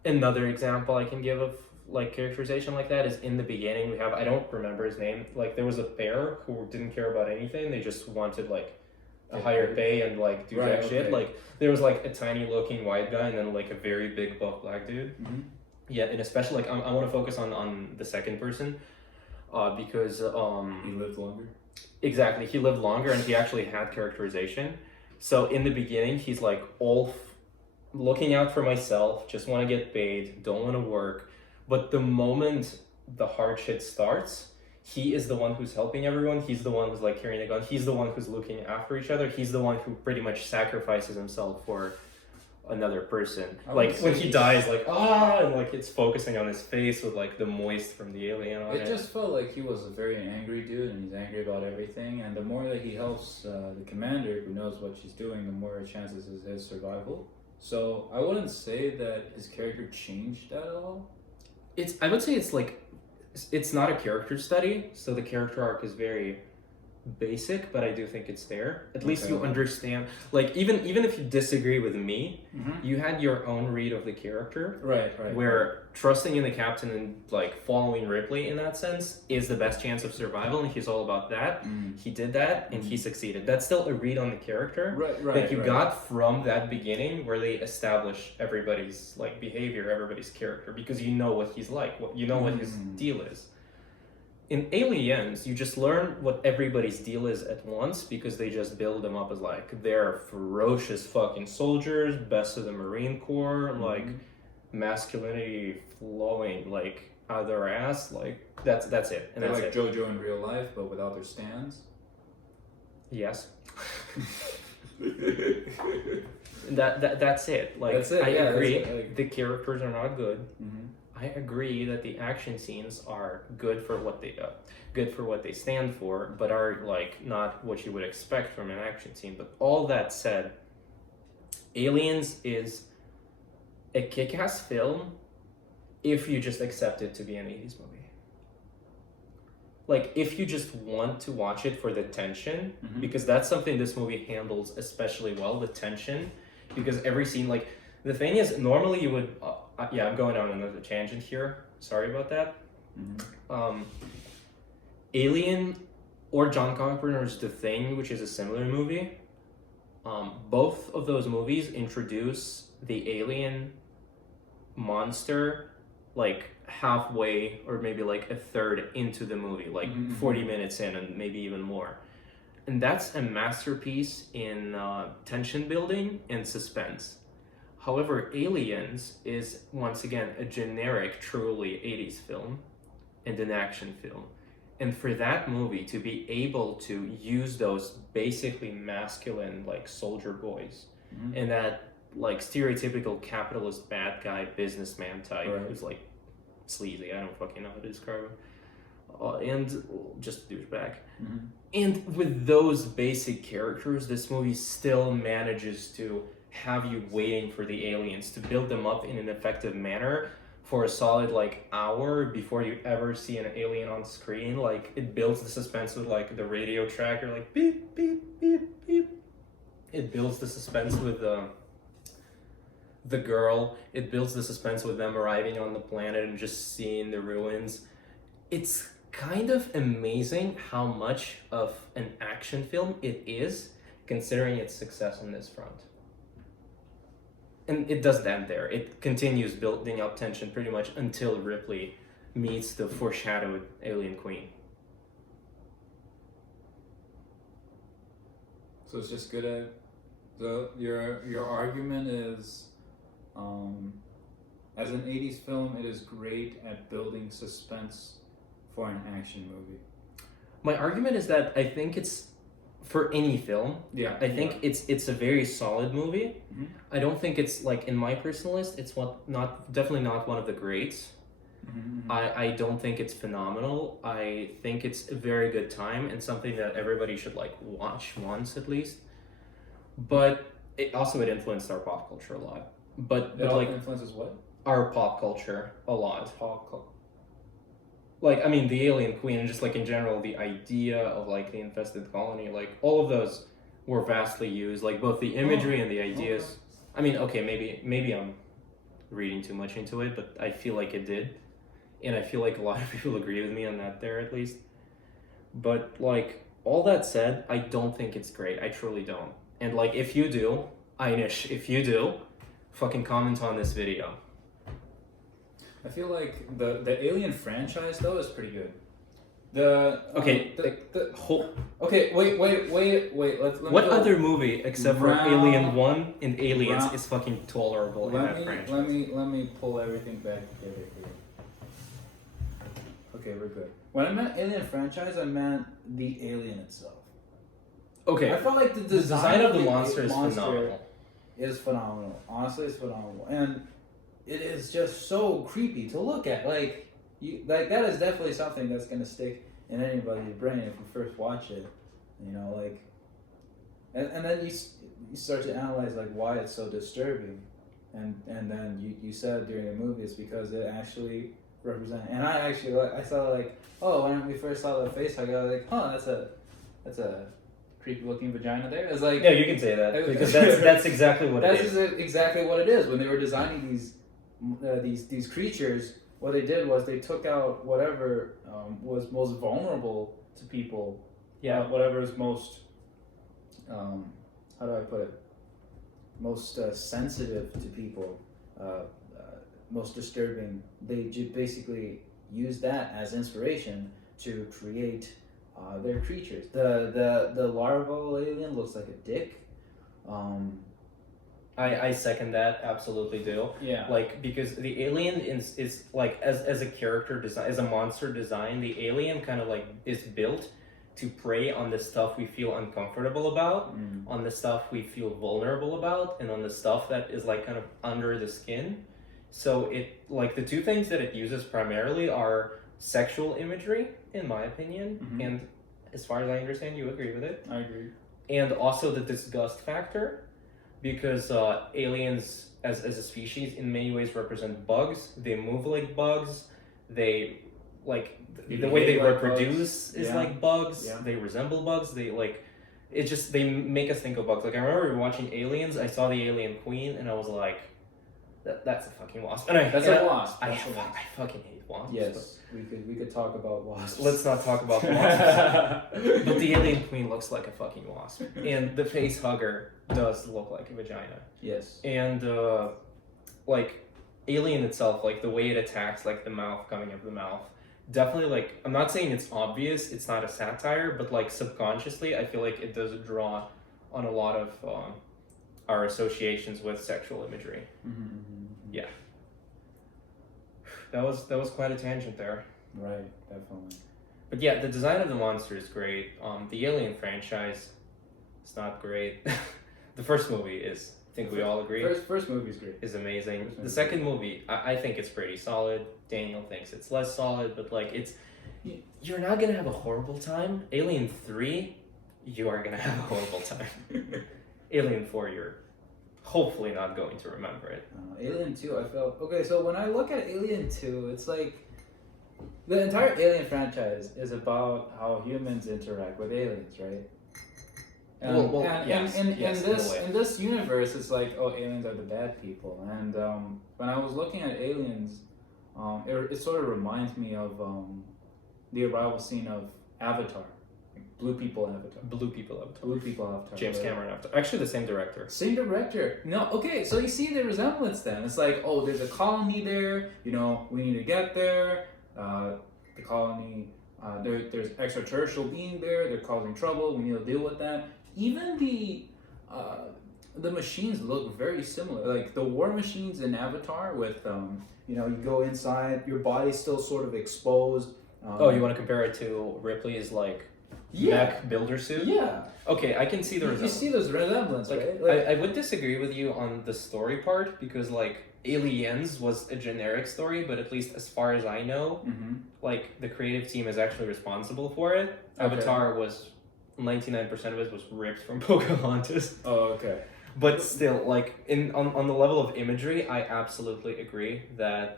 Another example I can give of like characterization like that is in the beginning we have, I don't remember his name, like there was a pair who didn't care about anything. They just wanted like a higher pay and like do that shit. Like there was like a tiny looking white guy and then like a very big buff black dude. Yeah, and especially like I want to focus on the second person because he lived longer. Exactly, he lived longer and he actually had characterization. So in the beginning he's like all looking out for myself, just want to get paid, don't want to work. But the moment the hard shit starts, he is the one who's helping everyone. He's the one who's like carrying a gun. He's the one who's looking after each other. He's the one who pretty much sacrifices himself for another person. Like when he dies, like and like it's focusing on his face with like the moist from the alien on it. It just felt like he was a very angry dude, and he's angry about everything. And the more that he helps the commander, who knows what she's doing, the more chances is his survival. So I wouldn't say that his character changed at all. I would say it's not a character study, so the character arc is very basic, but I do think it's there. At least you understand, like even if you disagree with me, you had your own read of the character. Right. Where trusting in the captain and like following Ripley in that sense is the best chance of survival, and he's all about that. He did that and he succeeded. That's still a read on the character that you got from that beginning where they establish everybody's like behavior, everybody's character, because you know what he's like, what his deal is. In Aliens, you just learn what everybody's deal is at once because they just build them up as like they're ferocious fucking soldiers, best of the Marine Corps, like masculinity flowing like out of their ass, like that's it. And they're that's like JoJo in real life, but without their stands. Yes. That's it. Like That's it. I agree. Like... The characters are not good. I agree that the action scenes are good for what they stand for, but are like not what you would expect from an action scene. But all that said, Aliens is a kick-ass film if you just accept it to be an 80s movie. Like, if you just want to watch it for the tension, because that's something this movie handles especially well, the tension, because every scene, like, the thing is, normally you would, yeah, I'm going on another tangent here, sorry about that. Alien or John Carpenter's The Thing, which is a similar movie, both of those movies introduce the alien monster, like, halfway or maybe like a third into the movie, like 40 minutes in and maybe even more. And that's a masterpiece in tension building and suspense. However, Aliens is once again a generic, truly 80s film and an action film. And for that movie to be able to use those basically masculine like soldier boys and that like stereotypical capitalist bad guy businessman type who's like sleazy, I don't fucking know how to describe him, and just douchebag. And with those basic characters, this movie still manages to have you waiting for the aliens, to build them up in an effective manner for a solid like hour before you ever see an alien on screen. Like, it builds the suspense with like the radio tracker, like beep beep beep beep. It builds the suspense with the girl. It builds the suspense with them arriving on the planet and just seeing the ruins. It's kind of amazing how much of an action film it is, considering its success on this front. And it doesn't end there. It continues building up tension pretty much until Ripley meets the foreshadowed alien queen. So it's just good at your argument is, as an 80s film, it is great at building suspense for an action movie. My argument is that I think it's, for any film, I think it's a very solid movie. I don't think it's, like, in my personal list, it's definitely not one of the greats. I don't think it's phenomenal. I think it's a very good time and something that everybody should like watch once at least. But it influenced our pop culture a lot. But like, influences what? Our pop culture a lot. Pop culture. Like, I mean, the alien queen, and just like in general, the idea of like the infested colony, like all of those were vastly used. Like both the imagery and the ideas. Okay. I mean, okay, maybe I'm reading too much into it, but I feel like it did. And I feel like a lot of people agree with me on that there, at least. But, like, all that said, I don't think it's great. I truly don't. And, like, if you do, Einish, if you do, fucking comment on this video. I feel like the Alien franchise, though, is pretty good. Okay, wait. What other movie, except for Alien 1 and Aliens, is fucking tolerable in that franchise? Let me pull everything back together here. Okay, we're good. When I meant Alien franchise, I meant the alien itself. Okay. I felt like the design of the monster is phenomenal. Is phenomenal. Honestly, it's phenomenal. And it is just so creepy to look at. Like that is definitely something that's gonna stick in anybody's brain if you first watch it. You know, like, and then you start to analyze like why it's so disturbing, and then you said during the movie it's because it actually represent. And I saw like, oh, when we first saw the face hug, I was like, huh, that's a creepy looking vagina there. It's like, yeah, you can say that because that's exactly what it is. That's exactly what it is. When they were designing these creatures, what they did was they took out whatever was most vulnerable to people. Yeah. Whatever is most how do I put it? Most sensitive to people. Most disturbing. They basically use that as inspiration to create their creatures. The larval alien looks like a dick. I second that, absolutely do. Yeah. Like, because the alien is like, as a character design, as a monster design, the alien kind of like is built to prey on the stuff we feel uncomfortable about, on the stuff we feel vulnerable about, and on the stuff that is like kind of under the skin. So it like the two things that it uses primarily are sexual imagery, in my opinion, Mhm. and as far as I understand, you agree with it, I agree. and also the disgust factor, because aliens as a species in many ways represent bugs. They move like bugs. They like They the way they behave like reproduce bugs. is Yeah. like bugs. Yeah. They resemble bugs. They like it just they make us think of bugs. Like I remember watching Aliens. I saw the alien queen, and I was like, that's a fucking wasp. And That's a wasp. I That's a wasp. fucking hate wasps. Yes, we could talk about wasps. But let's not talk about wasps. But the alien queen looks like a fucking wasp, and the face hugger does look like a vagina. Yes. And like Alien itself, like the way it attacks, like the mouth coming out of the mouth, definitely like I'm not saying it's obvious, it's not a satire, but like subconsciously, I feel like it does draw on a lot of our associations with sexual imagery. Yeah. That was quite a tangent there. Right, definitely. But yeah, the design of the monster is great. The Alien franchise is not great. The first movie is, I think we all agree, First movie's great. is amazing. First The movie. second movie, I think it's pretty solid. Daniel thinks it's less solid, but like you're not gonna have a horrible time. Alien 3, you are gonna have a horrible time. Alien 4, you're hopefully not going to remember it. Alien 2, I felt okay. So when I look at Alien 2, it's like the entire Alien franchise is about how humans interact with aliens, right? Yes, in a way. In this universe, it's like, oh, aliens are the bad people. And when I was looking at Aliens, it sort of reminds me of the arrival scene of Avatar, like Blue People Avatar. Blue People Avatar. Blue People Avatar. James right? Cameron Avatar. Actually, the same director. Same director. No, okay, so you see the resemblance then. It's like, oh, there's a colony there, we need to get there. The colony, there's extraterrestrial being there, they're causing trouble, we need to deal with that. Even the machines look very similar. Like the war machines in Avatar with, you go inside, your body's still sort of exposed. Oh, you want to compare it to Ripley's like mech builder suit? Yeah. Okay, I can see the You resemblance. see those resemblance, Like, right? I would disagree with you on the story part because like Aliens was a generic story, but at least as far as I know, like the creative team is actually responsible for it. Okay. Avatar was 99% of it was ripped from Pocahontas. Oh, okay. But still, like on the level of imagery, I absolutely agree that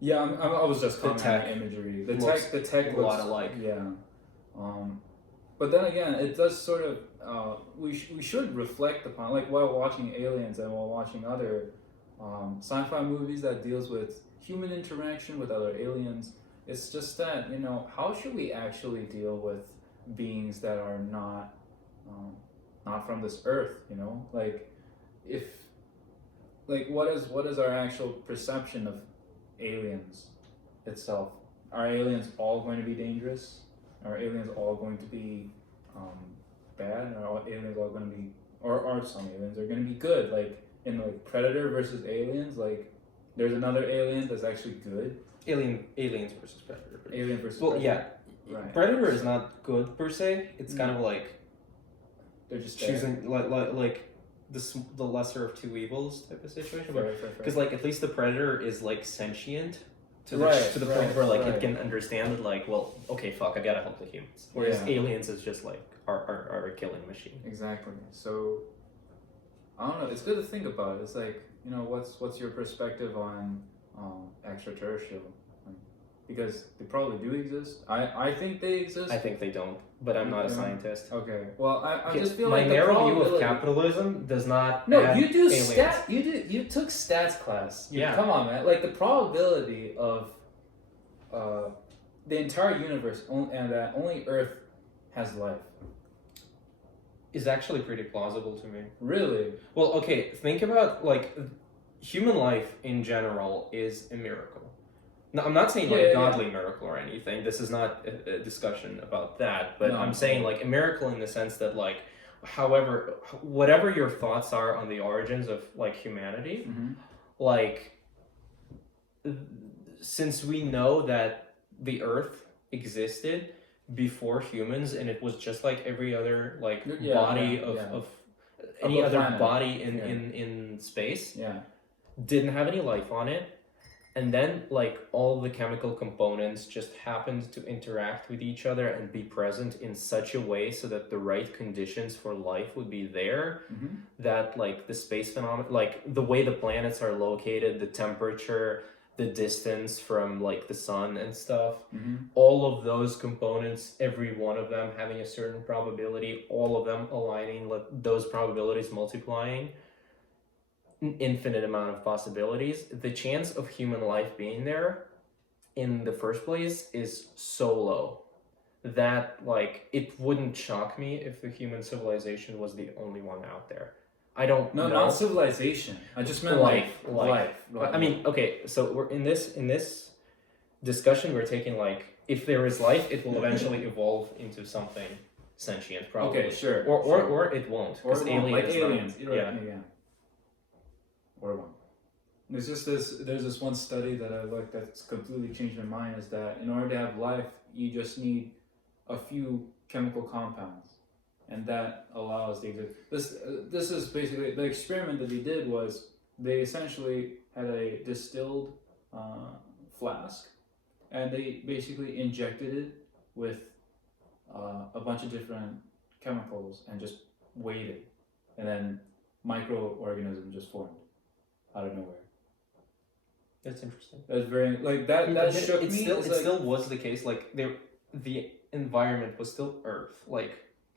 Yeah, I was just The commenting on tech imagery. looks The tech a looks lot alike. Yeah, but then again, it does sort of. We should reflect upon, like while watching Aliens and while watching other sci-fi movies that deals with human interaction with other aliens. It's just that how should we actually deal with beings that are not from this earth? Like if what is our actual perception of aliens itself? Are aliens all going to be dangerous? Are aliens all going to be bad? Are aliens all going to be, or are some aliens are going to be good? Like in like Predator versus Aliens, like there's another alien that's actually good. Aliens versus Predator. Alien versus Well, Predator. yeah, Right. Predator is not good per se. It's kind of like They're just there. choosing like the lesser of two evils type of situation. Fair. Because like at least the Predator is like sentient to the Right, to the right, point where like right. it can understand that like, well, okay, fuck, I gotta help the humans. Whereas Yeah. aliens is just like are a killing machine. Exactly. So I don't know. It's good to think about it. It's like what's your perspective on extraterrestrial? Because they probably do exist. I think they exist. I think they don't, but I'm not a Yeah. scientist. Okay. Well, I just feel my like the narrow view of probability- capitalism does not. No, add you do aliens. You took stats class. Yeah. Come on, man. Like the probability of the entire universe and that only Earth has life. Is actually pretty plausible to me. Really? Well, okay, think about like human life in general is a miracle. No, I'm not saying like Yeah, godly miracle or anything. This is not a discussion about that, but No. I'm saying like a miracle in the sense that like however whatever your thoughts are on the origins of like humanity, Mm-hmm. like since we know that the earth existed before humans and it was just like every other like Yeah, body yeah, of yeah. any a other planet. body Yeah. in space, Yeah. didn't have any life on it, and then like all the chemical components just happened to interact with each other and be present in such a way so that the right conditions for life would be there, Mm-hmm. that like the space phenomenon, like the way the planets are located, the temperature, the distance from like the sun and stuff, Mm-hmm. all of those components, every one of them having a certain probability, all of them aligning, those probabilities multiplying, an infinite amount of possibilities. The chance of human life being there in the first place is so low that like it wouldn't shock me if the human civilization was the only one out there. I don't No, know. not civilization. I just meant Life. life. I mean, okay, so we're in this discussion we're taking like if there is life, it will eventually evolve into something sentient, probably. Okay, sure. Or it won't. Or Because it won't, like aliens. Yeah. Or one. There's just there's this one study that I looked that's completely changed my mind, is that in order to have life, you just need a few chemical compounds, and that allows the this is basically the experiment that they did. Was they essentially had a distilled flask, and they basically injected it with a bunch of different chemicals and just waited, and then microorganisms just formed out of nowhere. That's interesting. That's very like that. That shook me. It still was the case. Like the environment was still Earth. Like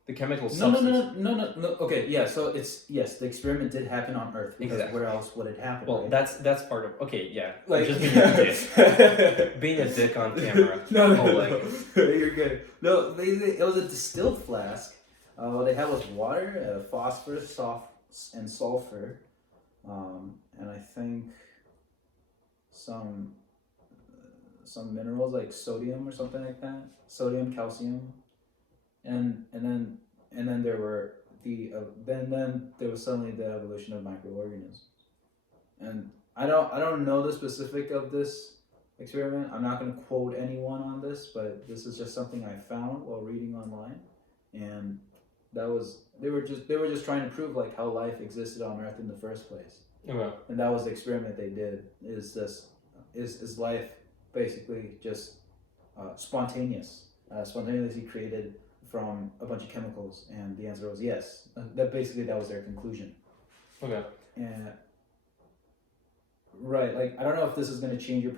the chemical substance. No. Okay, yeah. So yes, the experiment did happen on Earth. Because Exactly. where else would it happen? Well, right? that's part of. Okay, yeah. Like Just being a dick. Being a dick on camera. No, Oleg. You're good. No, it was a distilled flask. What they had was water, phosphorus, and sulfur, and I think some minerals like sodium or something like that. Sodium, calcium, and then there were then there was suddenly the evolution of microorganisms. And I don't know the specific of this experiment. I'm not going to quote anyone on this, but this is just something I found while reading online, and that was they were just trying to prove like how life existed on Earth in the first place. Okay. And that was the experiment they did. Is life basically just spontaneously created from a bunch of chemicals? And the answer was yes. That was their conclusion. Okay. And right, like I don't know if this is going to change your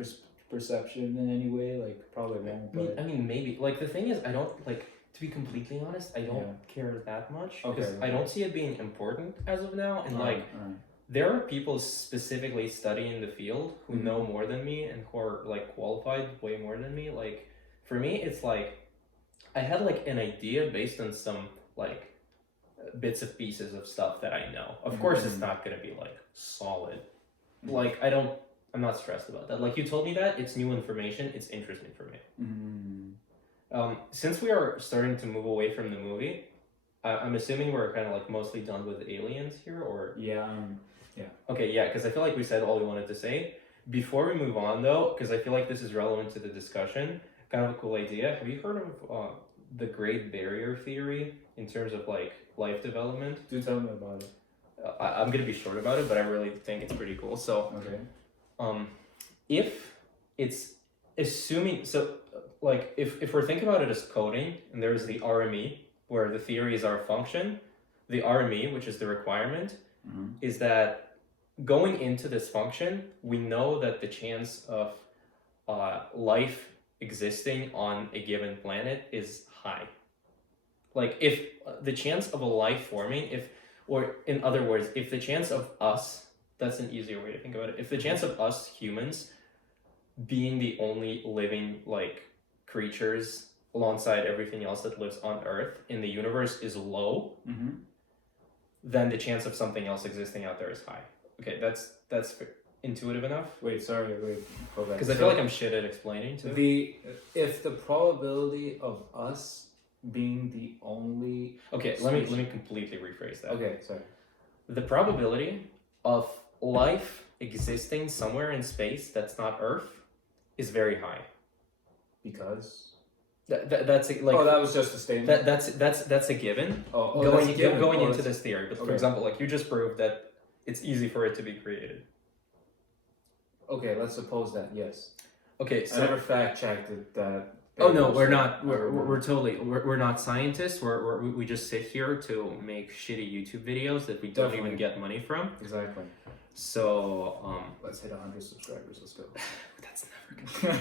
perception in any way. Like probably won't. But I mean, maybe. Like the thing is, I don't like. To be completely honest, I don't care that much because I don't see it being important as of now. And like, there are people specifically studying the field who know more than me and who are like qualified way more than me. Like, for me, it's like I had like an idea based on some like bits and pieces of stuff that I know. Of course, it's not gonna be like solid. Like I'm not stressed about that. Like you told me that it's new information. It's interesting for me. Since we are starting to move away from the movie, I'm assuming we're kind of like mostly done with aliens here, or yeah. Okay, yeah, because I feel like we said all we wanted to say. Before we move on, though, because I feel like this is relevant to the discussion, kind of a cool idea. Have you heard of the Great Barrier Theory in terms of like life development? Do tell me about it. I'm gonna be short about it, but I really think it's pretty cool. So, if it's assuming so. Like, if we're thinking about it as coding, and there's the RME, where the theory is our function, the RME, which is the requirement, is that going into this function, we know that the chance of life existing on a given planet is high. Like, if the chance of a life forming, or in other words, if the chance of us, that's an easier way to think about it, if the chance of us humans being the only living, like, creatures alongside everything else that lives on Earth in the universe is low, then the chance of something else existing out there is high. Okay, that's intuitive enough. Wait, go back. Because I feel like I'm shit at explaining too. If the probability of us being the only let me completely rephrase that. Okay, sorry. The probability of life existing somewhere in space that's not Earth is very high. Because that's like that was just a statement. That's a given. That's a given. Going into this theory, but for example, like you just proved that it's easy for it to be created. okay, let's suppose that, yes. Okay, I so never fact checked that. oh no, paper, we're so not. I We're, don't we're, know. we're totally. We're not scientists. We just sit here to make shitty YouTube videos that we don't even Definitely. get money from. Exactly. So Let's hit 100 subscribers. Let's go. that's never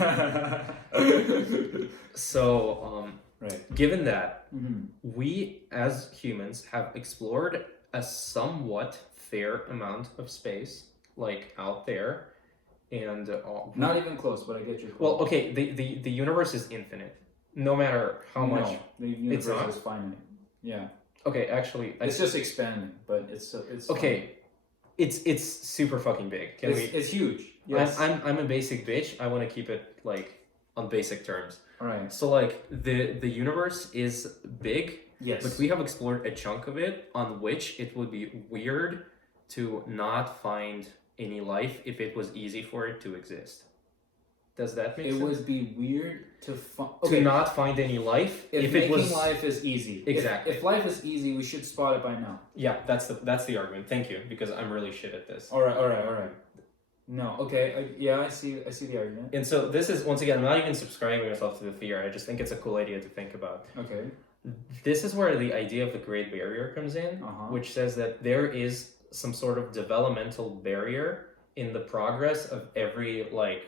gonna. So Right. given that Mm-hmm. we as humans have explored a somewhat fair amount of space, like out there, and Not even close, but I get your point. well, okay, the universe is infinite, no matter how much. No, the universe not? is finite. Yeah. Okay, actually, It's just expanding, but it's okay. It's super fucking big. Can finite. It's huge. Yes. I'm a basic bitch. I want to keep it like on basic terms. All right. So like the universe is big, Yes. but we have explored a chunk of it on which it would be weird to not find any life if it was easy for it to exist. Does that make It sense? would be weird to find. To not find any life If it making was life is easy. Exactly. If life is easy, we should spot it by now. yeah, that's the argument. Thank you, because I'm really shit at this. All right. No. Okay. Yeah, I see the argument. And so this is, once again, I'm not even subscribing myself to the theory. I just think it's a cool idea to think about. Okay. This is where the idea of the Great Barrier comes in, which says that there is some sort of developmental barrier in the progress of every like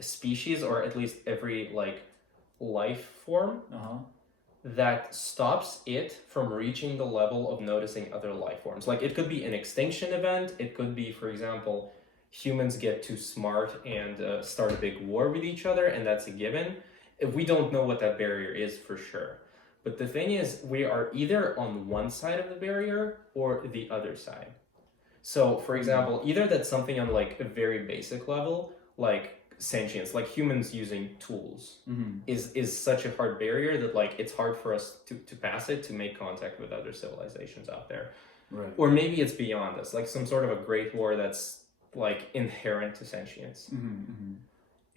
species, or at least every like life form, that stops it from reaching the level of noticing other life forms. Like it could be an extinction event. It could be, for example, humans get too smart and start a big war with each other, and that's a given. We don't know what that barrier is for sure. But the thing is, we are either on one side of the barrier or the other side. So, for example, either that's something on like a very basic level, like sentience, like humans using tools, is such a hard barrier that like it's hard for us to pass it, to make contact with other civilizations out there. Right. Or maybe it's beyond us, like some sort of a great war that's like inherent to sentience.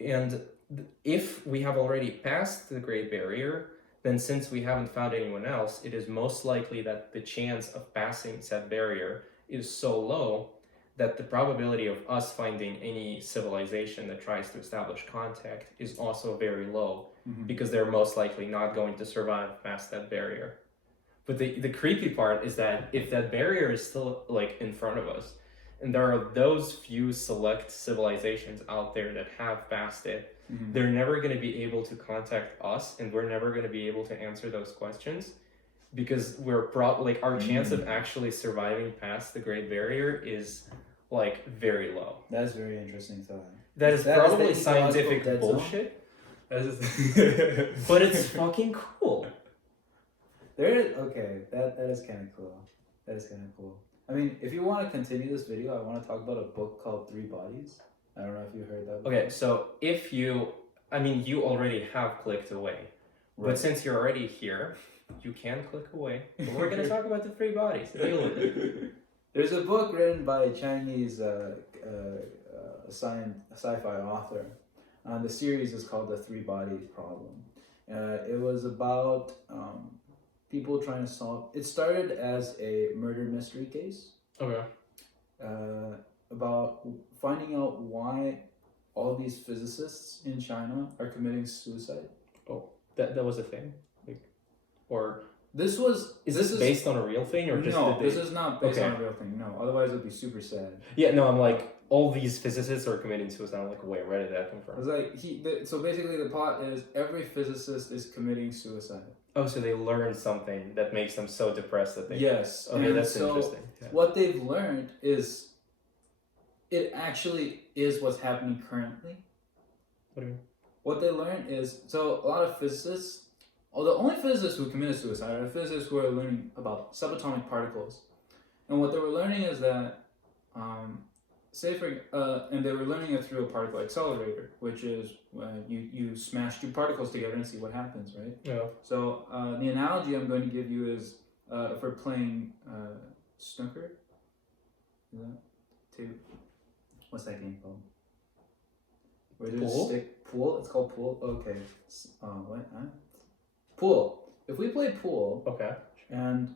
And if we have already passed the Great Barrier, then since we haven't found anyone else, it is most likely that the chance of passing said barrier is so low that the probability of us finding any civilization that tries to establish contact is also very low, because they're most likely not going to survive past that barrier. But the creepy part is that if that barrier is still like in front of us, and there are those few select civilizations out there that have passed it, they're never going to be able to contact us, and we're never going to be able to answer those questions, because we're like our chance of actually surviving past the Great Barrier is like very low. That's very interesting thought. That is probably the scientific ecological dead bullshit, zone? but it's fucking cool. That is kind of cool. That is kind of cool. I mean, if you want to continue this video, I want to talk about a book called Three Bodies. I don't know if you heard that before. Okay, so if you already have clicked away, but since you're already here, you can click away. But we're going to talk about the three bodies. Deal with it. There's a book written by a Chinese sci-fi author. The series is called The Three Bodies Problem. It was about people trying to solve. It started as a murder mystery case. Okay. About finding out why all these physicists in China are committing suicide. Oh, that was a thing, like, or is this based on a real thing, or just no? This is not based on a real thing. No, otherwise it'd be super sad. Yeah, no, I'm like, all these physicists are committing suicide. I'm like, wait, where did that come from? It's like so basically the plot is every physicist is committing suicide. Oh, so they learned something that makes them so depressed that they... Yes. Okay, and that's so interesting. Yeah. What they've learned is it actually is what's happening currently. What do you mean? What they learned is, so a lot of physicists, the only physicists who committed suicide are physicists who are learning about subatomic particles. And what they were learning is that, and they were learning it through a particle accelerator, which is when you smash two particles together and see what happens, right? Yeah. So the analogy I'm going to give you is if we're playing snooker. Is that two? What's that game called? Where there's Pool? stick pool. It's called pool. Okay. What? Huh? Pool. If we play pool, Okay. and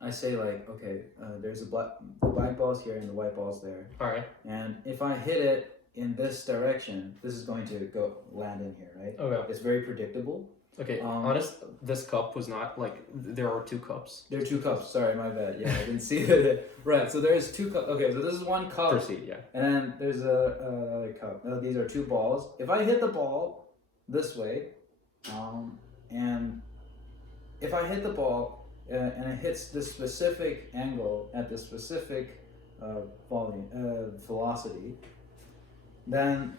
I say like, okay, there's the black ball's here and the white ball's there, All right. and if I hit it in this direction, this is going to go land in here, right? Okay. It's very predictable. Okay. This cup was not like there are two cups. There are two cups. Sorry, my bad. Yeah, I didn't see that. Right. So there's two cups. Okay, so this is one cup. Proceed. Yeah. And then there's another cup. Now, these are two balls. If I hit the ball this way, and if I hit the ball and it hits this specific angle at this specific velocity, then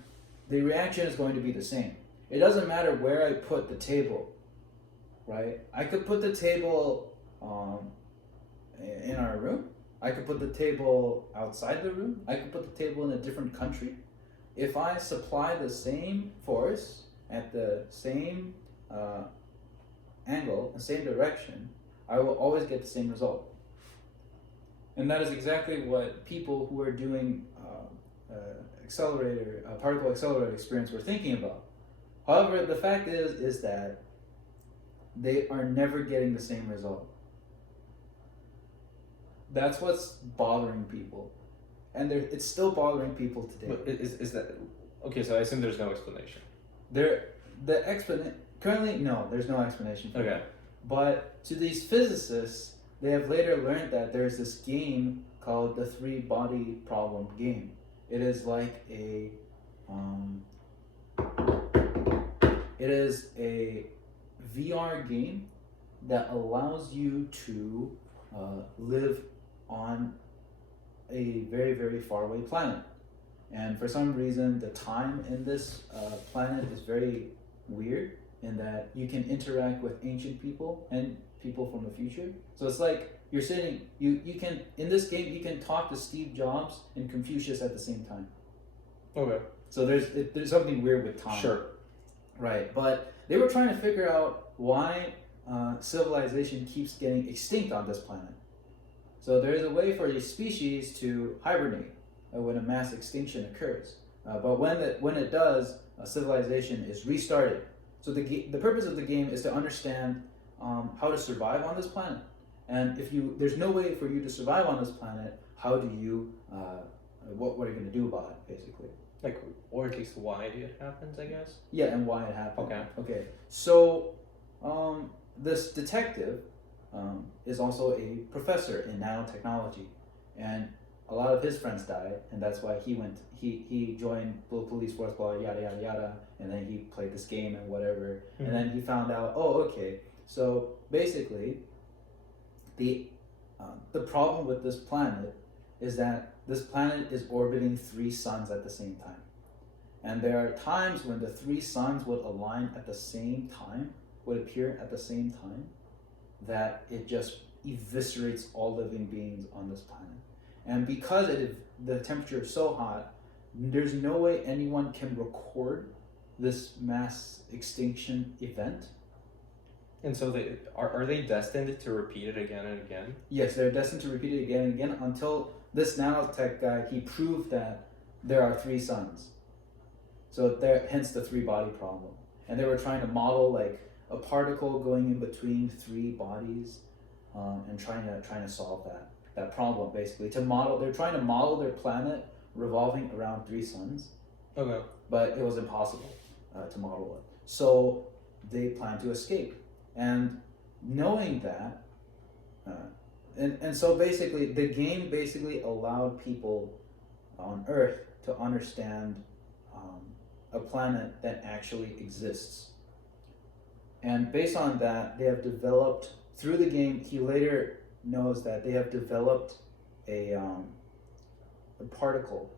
the reaction is going to be the same. It doesn't matter where I put the table, right? I could put the table in our room. I could put the table outside the room. I could put the table in a different country. If I supply the same force at the same angle, the same direction, I will always get the same result. And that is exactly what people who are doing particle accelerator experience were thinking about. However, the fact is that they are never getting the same result. That's what's bothering people, and it's still bothering people today. But is that okay? So I assume there's no explanation. Currently, no, there's no explanation for Okay. that. But to these physicists, they have later learned that there's this game called the three-body problem game. It is like a VR game that allows you to live on a very, very faraway planet. And for some reason, the time in this planet is very weird in that you can interact with ancient people and people from the future. So it's like you're sitting, you can, in this game, you can talk to Steve Jobs and Confucius at the same time. Okay. So there's something weird with time. Sure. Right, but they were trying to figure out why civilization keeps getting extinct on this planet. So there is a way for a species to hibernate when a mass extinction occurs. But when it does, civilization is restarted. So the purpose of the game is to understand how to survive on this planet. And there's no way for you to survive on this planet, how do you, what are you going to do about it, basically? Like, or at least why it happens, I guess. Yeah, and why it happened. Okay. So, this detective is also a professor in nanotechnology, and a lot of his friends died, and that's why he joined the police force, blah, yada yada yada, and then he played this game and whatever, and then he found out, oh, okay, so basically, the problem with this planet is that this planet is orbiting 3 suns at the same time. And there are times when the 3 suns would align at the same time, would appear at the same time, that it just eviscerates all living beings on this planet. And because the temperature is so hot, there's no way anyone can record this mass extinction event. And so are they destined to repeat it again and again? Yes, they're destined to repeat it again and again until this nanotech guy, he proved that there are 3 suns. So hence the 3-body problem. And they were trying to model like a particle going in between 3 bodies, and trying to solve that problem basically. They're trying to model their planet revolving around 3 suns. Okay. But it was impossible to model it. So they plan to escape. And knowing that, and so basically the game basically allowed people on Earth to understand a planet that actually exists. And based on that, they have developed, through the game, he later knows that they have developed a particle.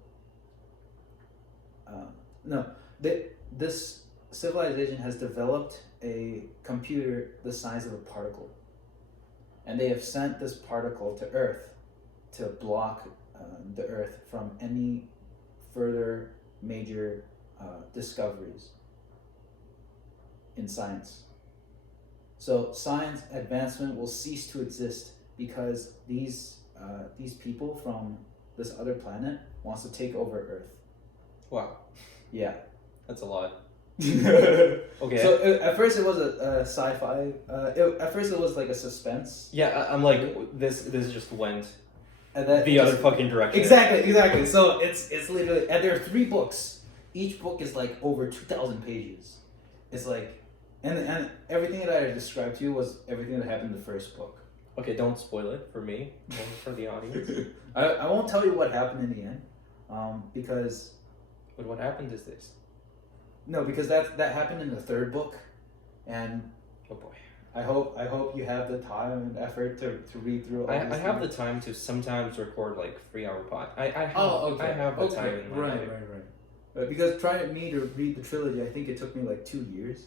This civilization has developed a computer the size of a particle. And they have sent this particle to Earth to block the Earth from any further major discoveries in science. So science advancement will cease to exist because these people from this other planet wants to take over Earth. Wow. Yeah. That's a lot. Okay. So at first it was a sci-fi. At first it was like a suspense. Yeah, I'm like this just went And then the other fucking direction. Exactly. So it's literally, and there are 3 books. Each book is like over 2,000 pages. It's like, and everything that I described to you was everything that happened in the first book. Okay, don't spoil it for me, only for the audience. I won't tell you what happened in the end, because But what happened is this. no, because that happened in the 3rd book, and Oh boy. I hope you have the time and effort to read through all I these have the things. time to sometimes record like 3-hour pod. I have Okay. I have the time in my Right. life. Because trying me to read the trilogy, I think it took me like 2 years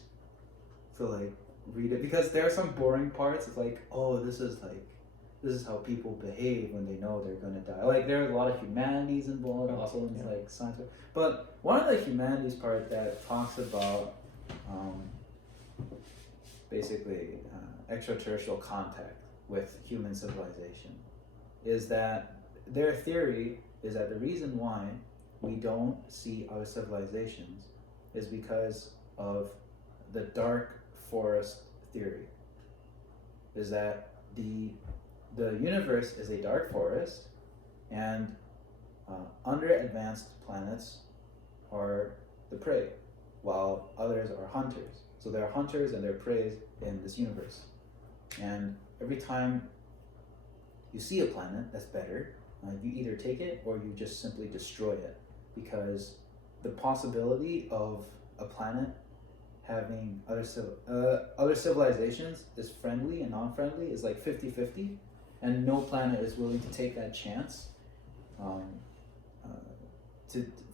to like read it, because there are some boring parts. It's like, oh, this is how people behave when they know they're gonna die. Like there's a lot of humanities involved, also in Yeah. like science. But one of the humanities part that talks about basically extraterrestrial contact with human civilization is that their theory is that the reason why we don't see other civilizations is because of the dark forest theory. Is that the universe is a dark forest, and under advanced planets are the prey, while others are hunters. So there are hunters and there are prey in this universe. And every time you see a planet that's better, you either take it or you just simply destroy it, because the possibility of a planet having other civilizations is friendly and non-friendly is like 50-50, and no planet is willing to take that chance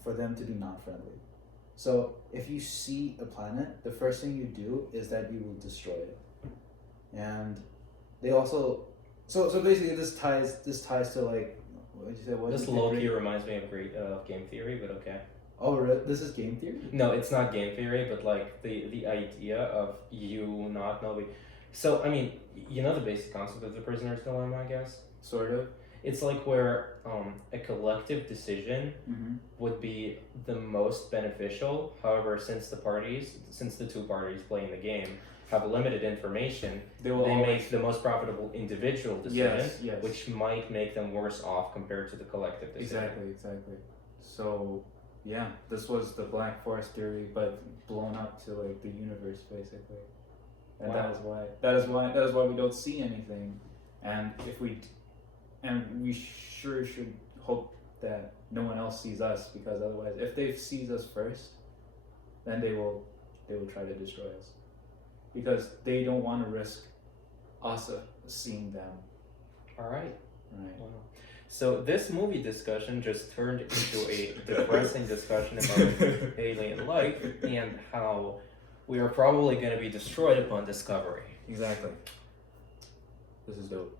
for them to be non-friendly. So if you see a planet, the first thing you do is that you will destroy it. And they also so basically this ties to like, what did you say? This low-key reminds me of great game theory, but okay. Oh, really? This is game theory? No, it's not game theory, but like the idea of you not knowing. So I mean, you know the basic concept of the prisoner's dilemma, I guess. Sort of. It's like where a collective decision would be the most beneficial. However, since the two parties playing the game have limited information, they make the most profitable individual decision, yes. which might make them worse off compared to the collective decision. Exactly. So, yeah, this was the Black Forest theory, but blown up to like the universe, basically. And Wow. that is why we don't see anything. And we sure should hope that no one else sees us, because otherwise, if they see us first, then they will try to destroy us, because they don't want to risk us seeing them. All right. Right. Wow. So this movie discussion just turned into a depressing discussion about alien life and how we are probably going to be destroyed upon discovery. Exactly. This is dope.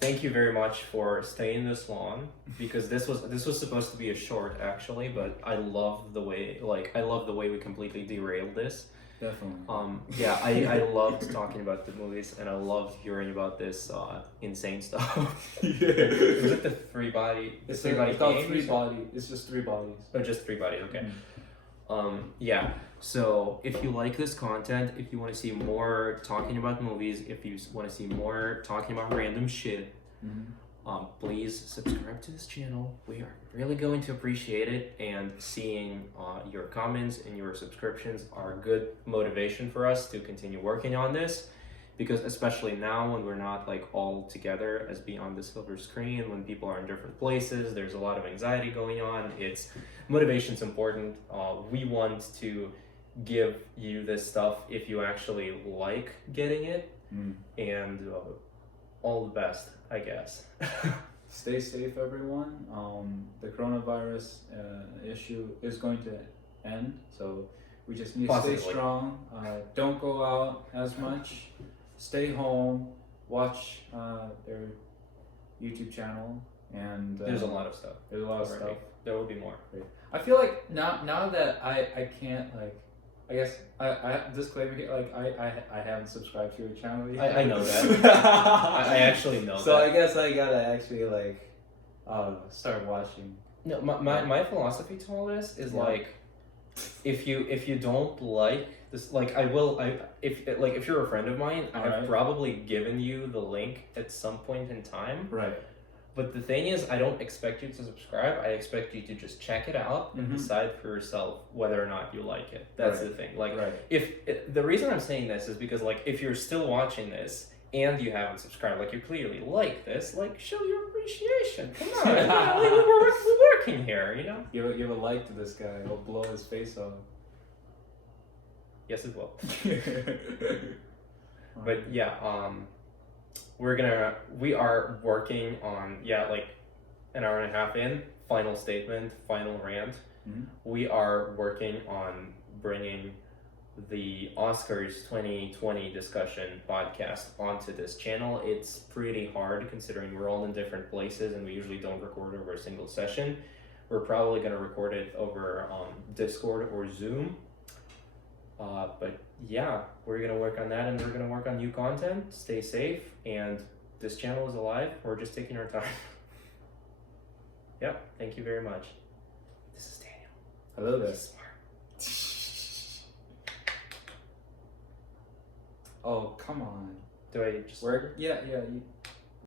Thank you very much for staying this long, because this was supposed to be a short actually, but I love the way we completely derailed this. Definitely. Yeah, I loved talking about the movies, and I loved hearing about this insane stuff. Yeah. Was it the three body? It's three-body called game? 3 body. It's just 3 bodies. Oh, just 3 bodies. Okay. Mm. Yeah. So if you like this content, if you want to see more talking about movies, if you want to see more talking about random shit, please subscribe to this channel. We are really going to appreciate it, and seeing your comments and your subscriptions are good motivation for us to continue working on this, because especially now when we're not like all together as beyond the silver screen, when people are in different places, there's a lot of anxiety going on. Motivation's important. We want to give you this stuff if you actually like getting it, and all the best, I guess. Stay safe, everyone. The coronavirus issue is going to end, so we just need to stay strong. Don't go out as much. Stay home. Watch their YouTube channel, and there's a lot of stuff. There's a lot of stuff. There will be more. I feel like now that I can't, like, I guess I disclaimer here, like I haven't subscribed to your channel yet. I know that. I actually know so that. I guess I gotta actually like start watching. No, my philosophy to all this is like, if you don't like this, like if you're a friend of mine, I have Alright. probably given you the link at some point in time. Right. But the thing is, I don't expect you to subscribe. I expect you to just check it out and Mhm. decide for yourself whether or not you like it. That's Right. the thing. Like, Right. the reason I'm saying this is because, like, if you're still watching this and you haven't subscribed, like, you clearly like this, like, show your appreciation. Come on, you know, like, we're working here, you know. Give a like to this guy. He'll blow his face off. Yes, it will. But yeah, we are working on, like an hour and a half in, final statement, final rant. Mhm. We are working on bringing the Oscars 2020 discussion podcast onto this channel. It's pretty hard considering we're all in different places and we usually don't record over a single session. We're probably going to record it over Discord or Zoom. But yeah, we're going to work on that and we're going to work on new content. Stay safe, and this channel is alive. We're just taking our time. Yep, thank you very much. This is Daniel. Hello there. He's smart. Oh, come on. Do I just... Where? Yeah.